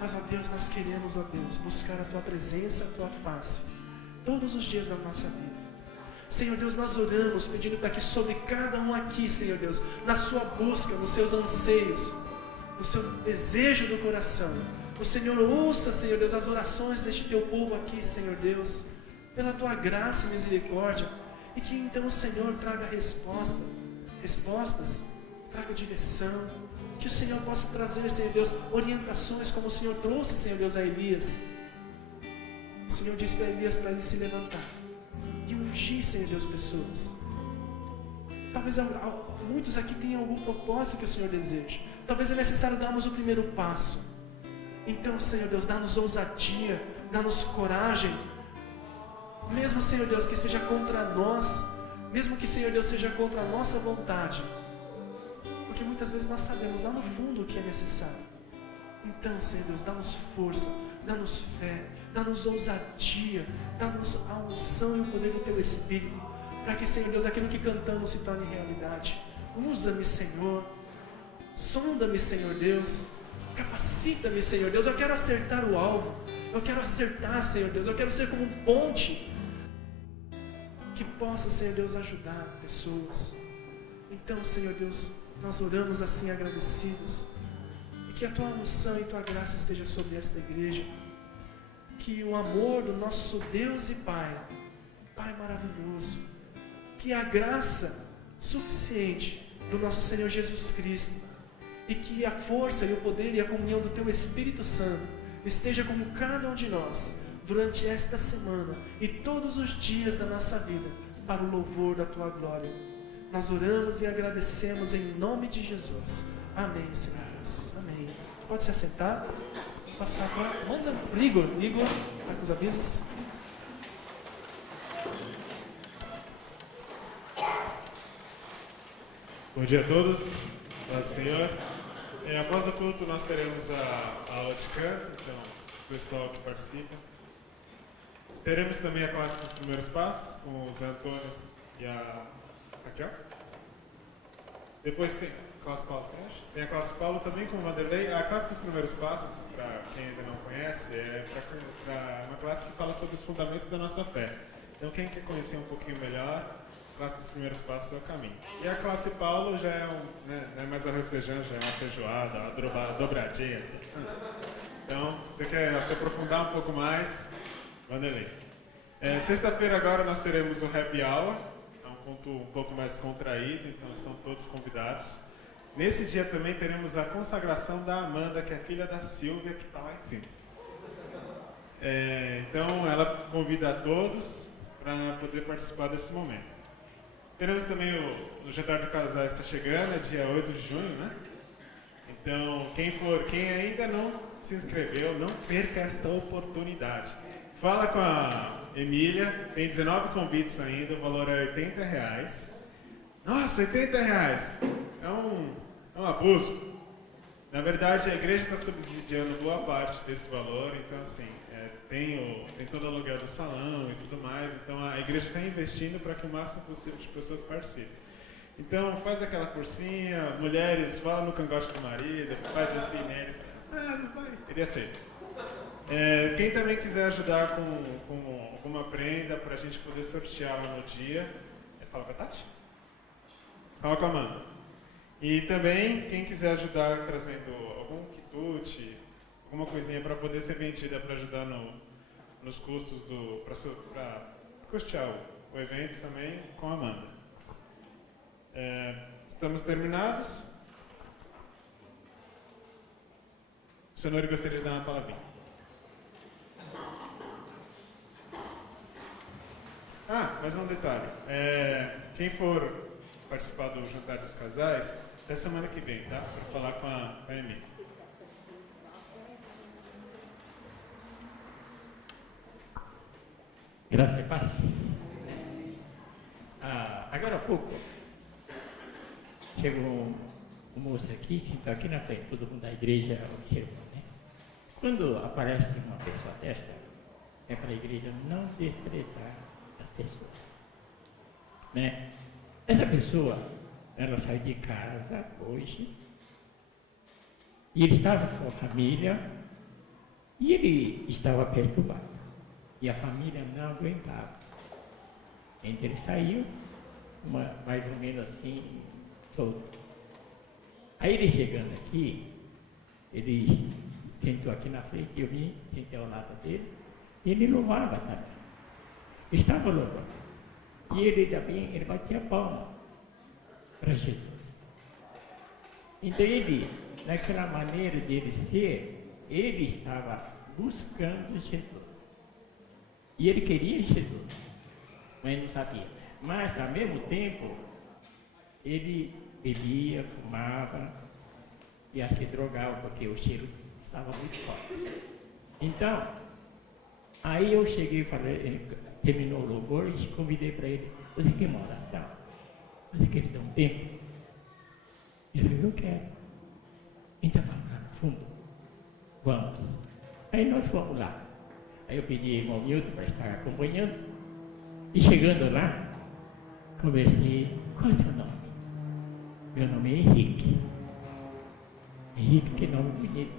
Mas, ó Deus, nós queremos, ó Deus, buscar a Tua presença, a Tua face, todos os dias da nossa vida. Senhor Deus, nós oramos pedindo para que sobre cada um aqui, Senhor Deus, na sua busca, nos seus anseios, no seu desejo do coração, o Senhor ouça, Senhor Deus, as orações deste Teu povo aqui, Senhor Deus, pela Tua graça e misericórdia, e que então o Senhor traga respostas, traga direção, Que o Senhor possa trazer, Senhor Deus, orientações como o Senhor trouxe, Senhor Deus, a Elias. O Senhor disse para Elias para ele se levantar e ungir, Senhor Deus, pessoas. Talvez muitos aqui tenham algum propósito que o Senhor deseja. Talvez é necessário darmos o primeiro passo. Então, Senhor Deus, dá-nos ousadia, dá-nos coragem. Mesmo, Senhor Deus, que seja contra nós, mesmo que, Senhor Deus, seja contra a nossa vontade. Porque muitas vezes nós sabemos lá no fundo o que é necessário. Então, Senhor Deus, dá-nos força, dá-nos fé, dá-nos ousadia, dá-nos a unção e o poder do Teu Espírito, para que, Senhor Deus, aquilo que cantamos se torne realidade. Usa-me, Senhor, sonda-me, Senhor Deus, capacita-me, Senhor Deus. Eu quero acertar o alvo, eu quero acertar, Senhor Deus, eu quero ser como um ponte que possa, Senhor Deus, ajudar pessoas. Então, Senhor Deus, nós oramos assim agradecidos, e que a Tua unção e Tua graça esteja sobre esta igreja, que o amor do nosso Deus e Pai maravilhoso, que a graça suficiente do nosso Senhor Jesus Cristo, e que a força e o poder e a comunhão do Teu Espírito Santo esteja com cada um de nós durante esta semana e todos os dias da nossa vida, para o louvor da Tua glória. Nós oramos e agradecemos em nome de Jesus. Amém, Senhor. Amém. Pode se assentar. Vou passar agora. Manda, Igor, está com os avisos. Bom dia a todos, paz do Senhor. Após o culto nós teremos a aula de canto, então o pessoal que participa. Teremos também a classe dos primeiros passos, com o Zé Antônio e a Raquel. Depois tem a classe Paulo, tem a classe Paulo também com o Vanderlei. A classe dos primeiros passos, para quem ainda não conhece, é uma classe que fala sobre os fundamentos da nossa fé. Então quem quer conhecer um pouquinho melhor, a classe dos primeiros passos é o caminho. E a classe Paulo já é não é mais arroz e feijão, já é uma feijoada, uma dobradinha. Assim. Então, se você quer se aprofundar um pouco mais, Vanderlei. Sexta-feira agora nós teremos o Happy Hour, é um ponto um pouco mais contraído, então estão todos convidados. Nesse dia também teremos a consagração da Amanda, que é filha da Silvia, que está lá em cima. Então ela convida a todos para poder participar desse momento. Teremos também o jantar de casais, está chegando, é dia 8 de junho, né? Então quem ainda não se inscreveu, não perca esta oportunidade. Fala com a Emília, tem 19 convites ainda, o valor é R$80. Nossa, R$80! É um abuso. Na verdade, a igreja está subsidiando boa parte desse valor, então assim, tem todo o aluguel do salão e tudo mais, então a igreja está investindo para que o máximo possível de pessoas participem. Então faz aquela cursinha, mulheres, fala no cangote do marido, faz assim nele, não vai, ele aceita. Quem também quiser ajudar com alguma prenda para a gente poder sorteá-la no dia, fala com a Tati? Fala com a Amanda. E também, quem quiser ajudar trazendo algum quitute, alguma coisinha para poder ser vendida para ajudar nos custos para custear o evento também com a Amanda. Estamos terminados. O senhor gostaria de dar uma palavrinha. Mais um detalhe. Quem for participar do jantar dos casais, até semana que vem, tá? Para falar com a Emília. Graças e paz. Agora há pouco, chegou um moço aqui, sentou aqui na frente, todo mundo da igreja observou, né? Quando aparece uma pessoa dessa, é para a igreja não desprezar as pessoas, né? Essa pessoa, ela saiu de casa hoje, e ele estava com a família, e ele estava perturbado. E a família não aguentava. Então ele saiu, mais ou menos assim, solto. Aí ele chegando aqui, ele sentou aqui na frente, eu vim, sentei ao lado dele, e ele louvava também. Ele estava louvando. E ele também, ele batia palma para Jesus. Então ele naquela maneira de ele ser, ele estava buscando Jesus. E ele queria Jesus, mas não sabia. Mas, ao mesmo tempo, ele bebia, fumava, ia se drogava, porque o cheiro estava muito forte. Então, aí eu cheguei e falei, ele terminou o louvor e convidei para ele, você quer uma oração? Você quer dar um tempo? Ele falou, eu quero. Então vamos lá no fundo. Vamos. Aí nós fomos lá. Aí eu pedi ao irmão Milton para estar acompanhando. E chegando lá, conversei, qual é o seu nome? Meu nome é Henrique. Henrique, que nome bonito.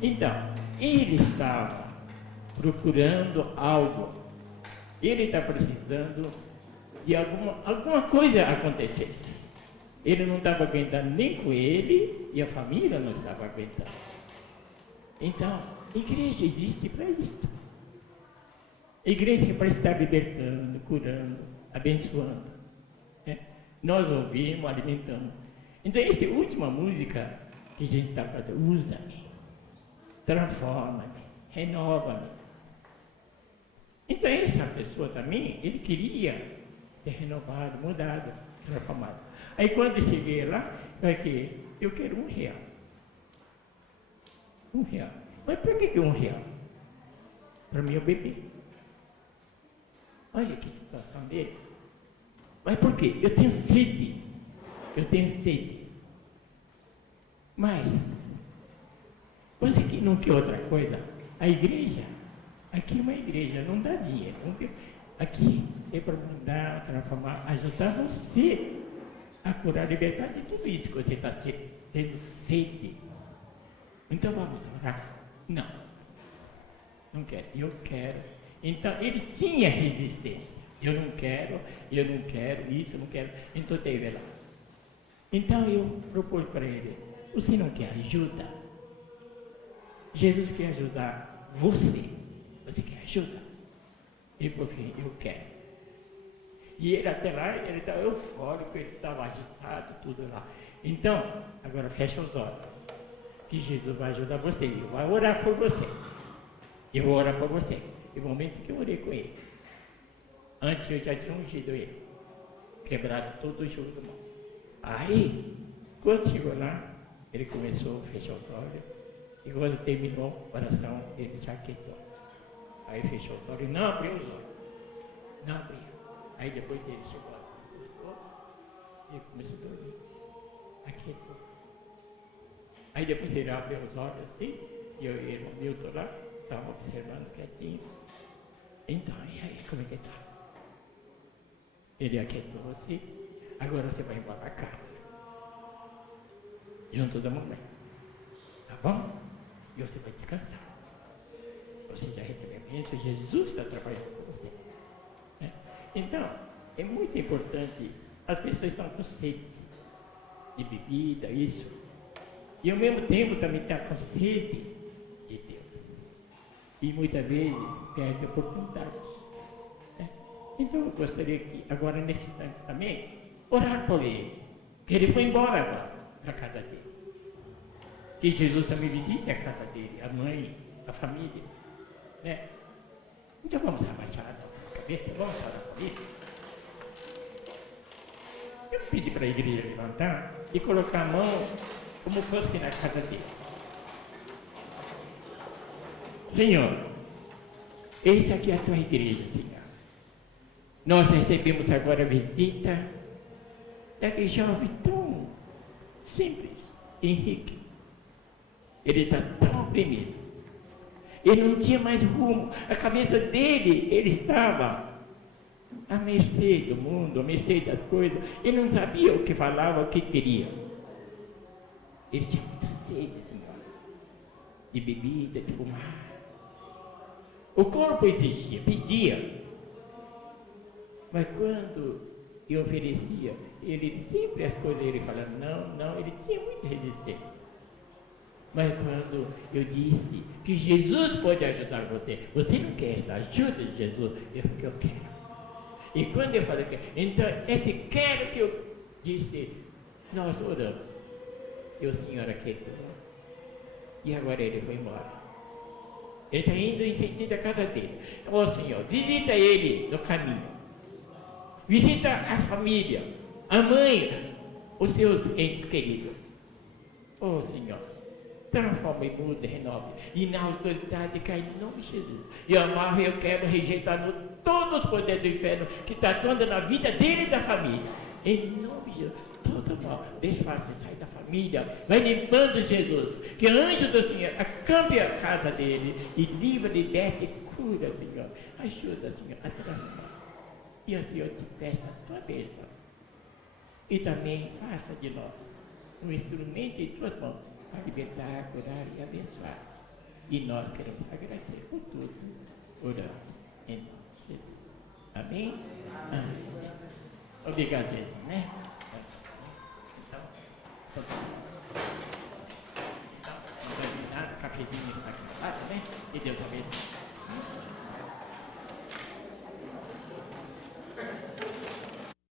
Então, ele estava procurando algo. Ele está precisando de alguma coisa acontecesse. Ele não estava aguentando nem com ele e a família não estava aguentando. Então, a igreja existe para isso. A igreja é para estar libertando, curando, abençoando. Nós ouvimos, alimentamos. Então, essa última música que a gente está fazendo, usa-me, transforma-me, renova-me. Então, essa pessoa também, ele queria ser renovado, mudado, transformado. Aí, quando eu cheguei lá, eu quero R$1. R$1. Mas por que R$1? Para mim, eu bebi. Olha que situação dele. Mas por quê? Eu tenho sede. Eu tenho sede. Mas, você que não quer outra coisa, a igreja, aqui é uma igreja, não dá dinheiro. Aqui é para mudar, transformar, ajudar você a curar, libertar de tudo isso que você está tendo sede. Então vamos orar? Não. Não quero. Eu quero. Então ele tinha resistência. Eu não quero, isso, não quero. Então teve lá. Então eu propus para ele, você não quer ajuda? Jesus quer ajudar você. Você quer ajuda? Ele falou, eu quero. E ele até lá, ele estava eufórico, ele estava agitado, tudo lá. Então, agora fecha os olhos. Que Jesus vai ajudar você. Eu vou orar por você. Eu vou orar por você. E no momento que eu orei com ele, antes eu já tinha ungido ele, quebrado todo o jogo do mal. Aí, quando chegou lá, ele começou a fechar os olhos. E quando terminou a oração, ele já quietou. Aí fechou os olhos e não abriu os olhos. Não abriu. Aí depois ele chegou lá, e começou a dormir. Aquietou. Aí depois ele abriu os olhos assim, e eu e o irmão Milton lá, estavam observando quietinho. Então, e aí, como é que está? Ele aquietou assim, agora você vai embora para casa. Junto da mamãe. Tá bom? E você vai descansar. Você já recebeu a bênção, Jesus está trabalhando com você. Então, é muito importante, as pessoas estão com sede de bebida, isso. E ao mesmo tempo também está com sede de Deus. E muitas vezes perde a oportunidade. Então eu gostaria que, agora nesse instante também, orar por ele. Ele foi embora agora, para a casa dele. Que Jesus também visite a casa dele, a mãe, a família. Então vamos abaixar a nossa cabeça, vamos orar por ele. Eu pedi para a igreja levantar e colocar a mão como fosse na casa dele. Senhor, essa aqui é a tua igreja, Senhor. Nós recebemos agora a visita daquele jovem tão simples, Henrique. Ele está tão oprimido. Ele não tinha mais rumo. A cabeça dele, ele estava à mercê do mundo, à mercê das coisas. Ele não sabia o que falava, o que queria. Ele tinha muita sede, Senhor, de bebida, de fumar. O corpo exigia, pedia. Mas quando eu oferecia, ele sempre as coisas, ele falava não, ele tinha muita resistência. Mas quando eu disse que Jesus pode ajudar você, você não quer esta ajuda de Jesus? Eu quero. E quando eu falei que, então esse quero que eu disse, nós oramos. E o Senhor aquietou. E agora ele foi embora. Ele está indo em sentido à casa dele. Ó Senhor, visita ele no caminho. Visita a família, a mãe, os seus entes queridos. Ó Senhor, transforma e muda, renove. E na autoridade cai em nome de Jesus. Eu amarro, eu quebro, rejeitando todos os poderes do inferno que está atuando na vida dele e da família. Em nome de Jesus. Todo mal, desfaça, sai da família, vai limpando Jesus, que o anjo do Senhor acampe a casa dele e livra, liberta e cura, Senhor. Ajuda, Senhor, a transformar. E o Senhor te peça a tua bênção. E também faça de nós um instrumento em tuas mãos para libertar, curar e abençoar. E nós queremos agradecer por tudo, orando em nome de Jesus. Amém? Amém. Obrigado, Jesus, né? Então, não vai vir nada, o cafezinho está aqui, né? E Deus abençoe.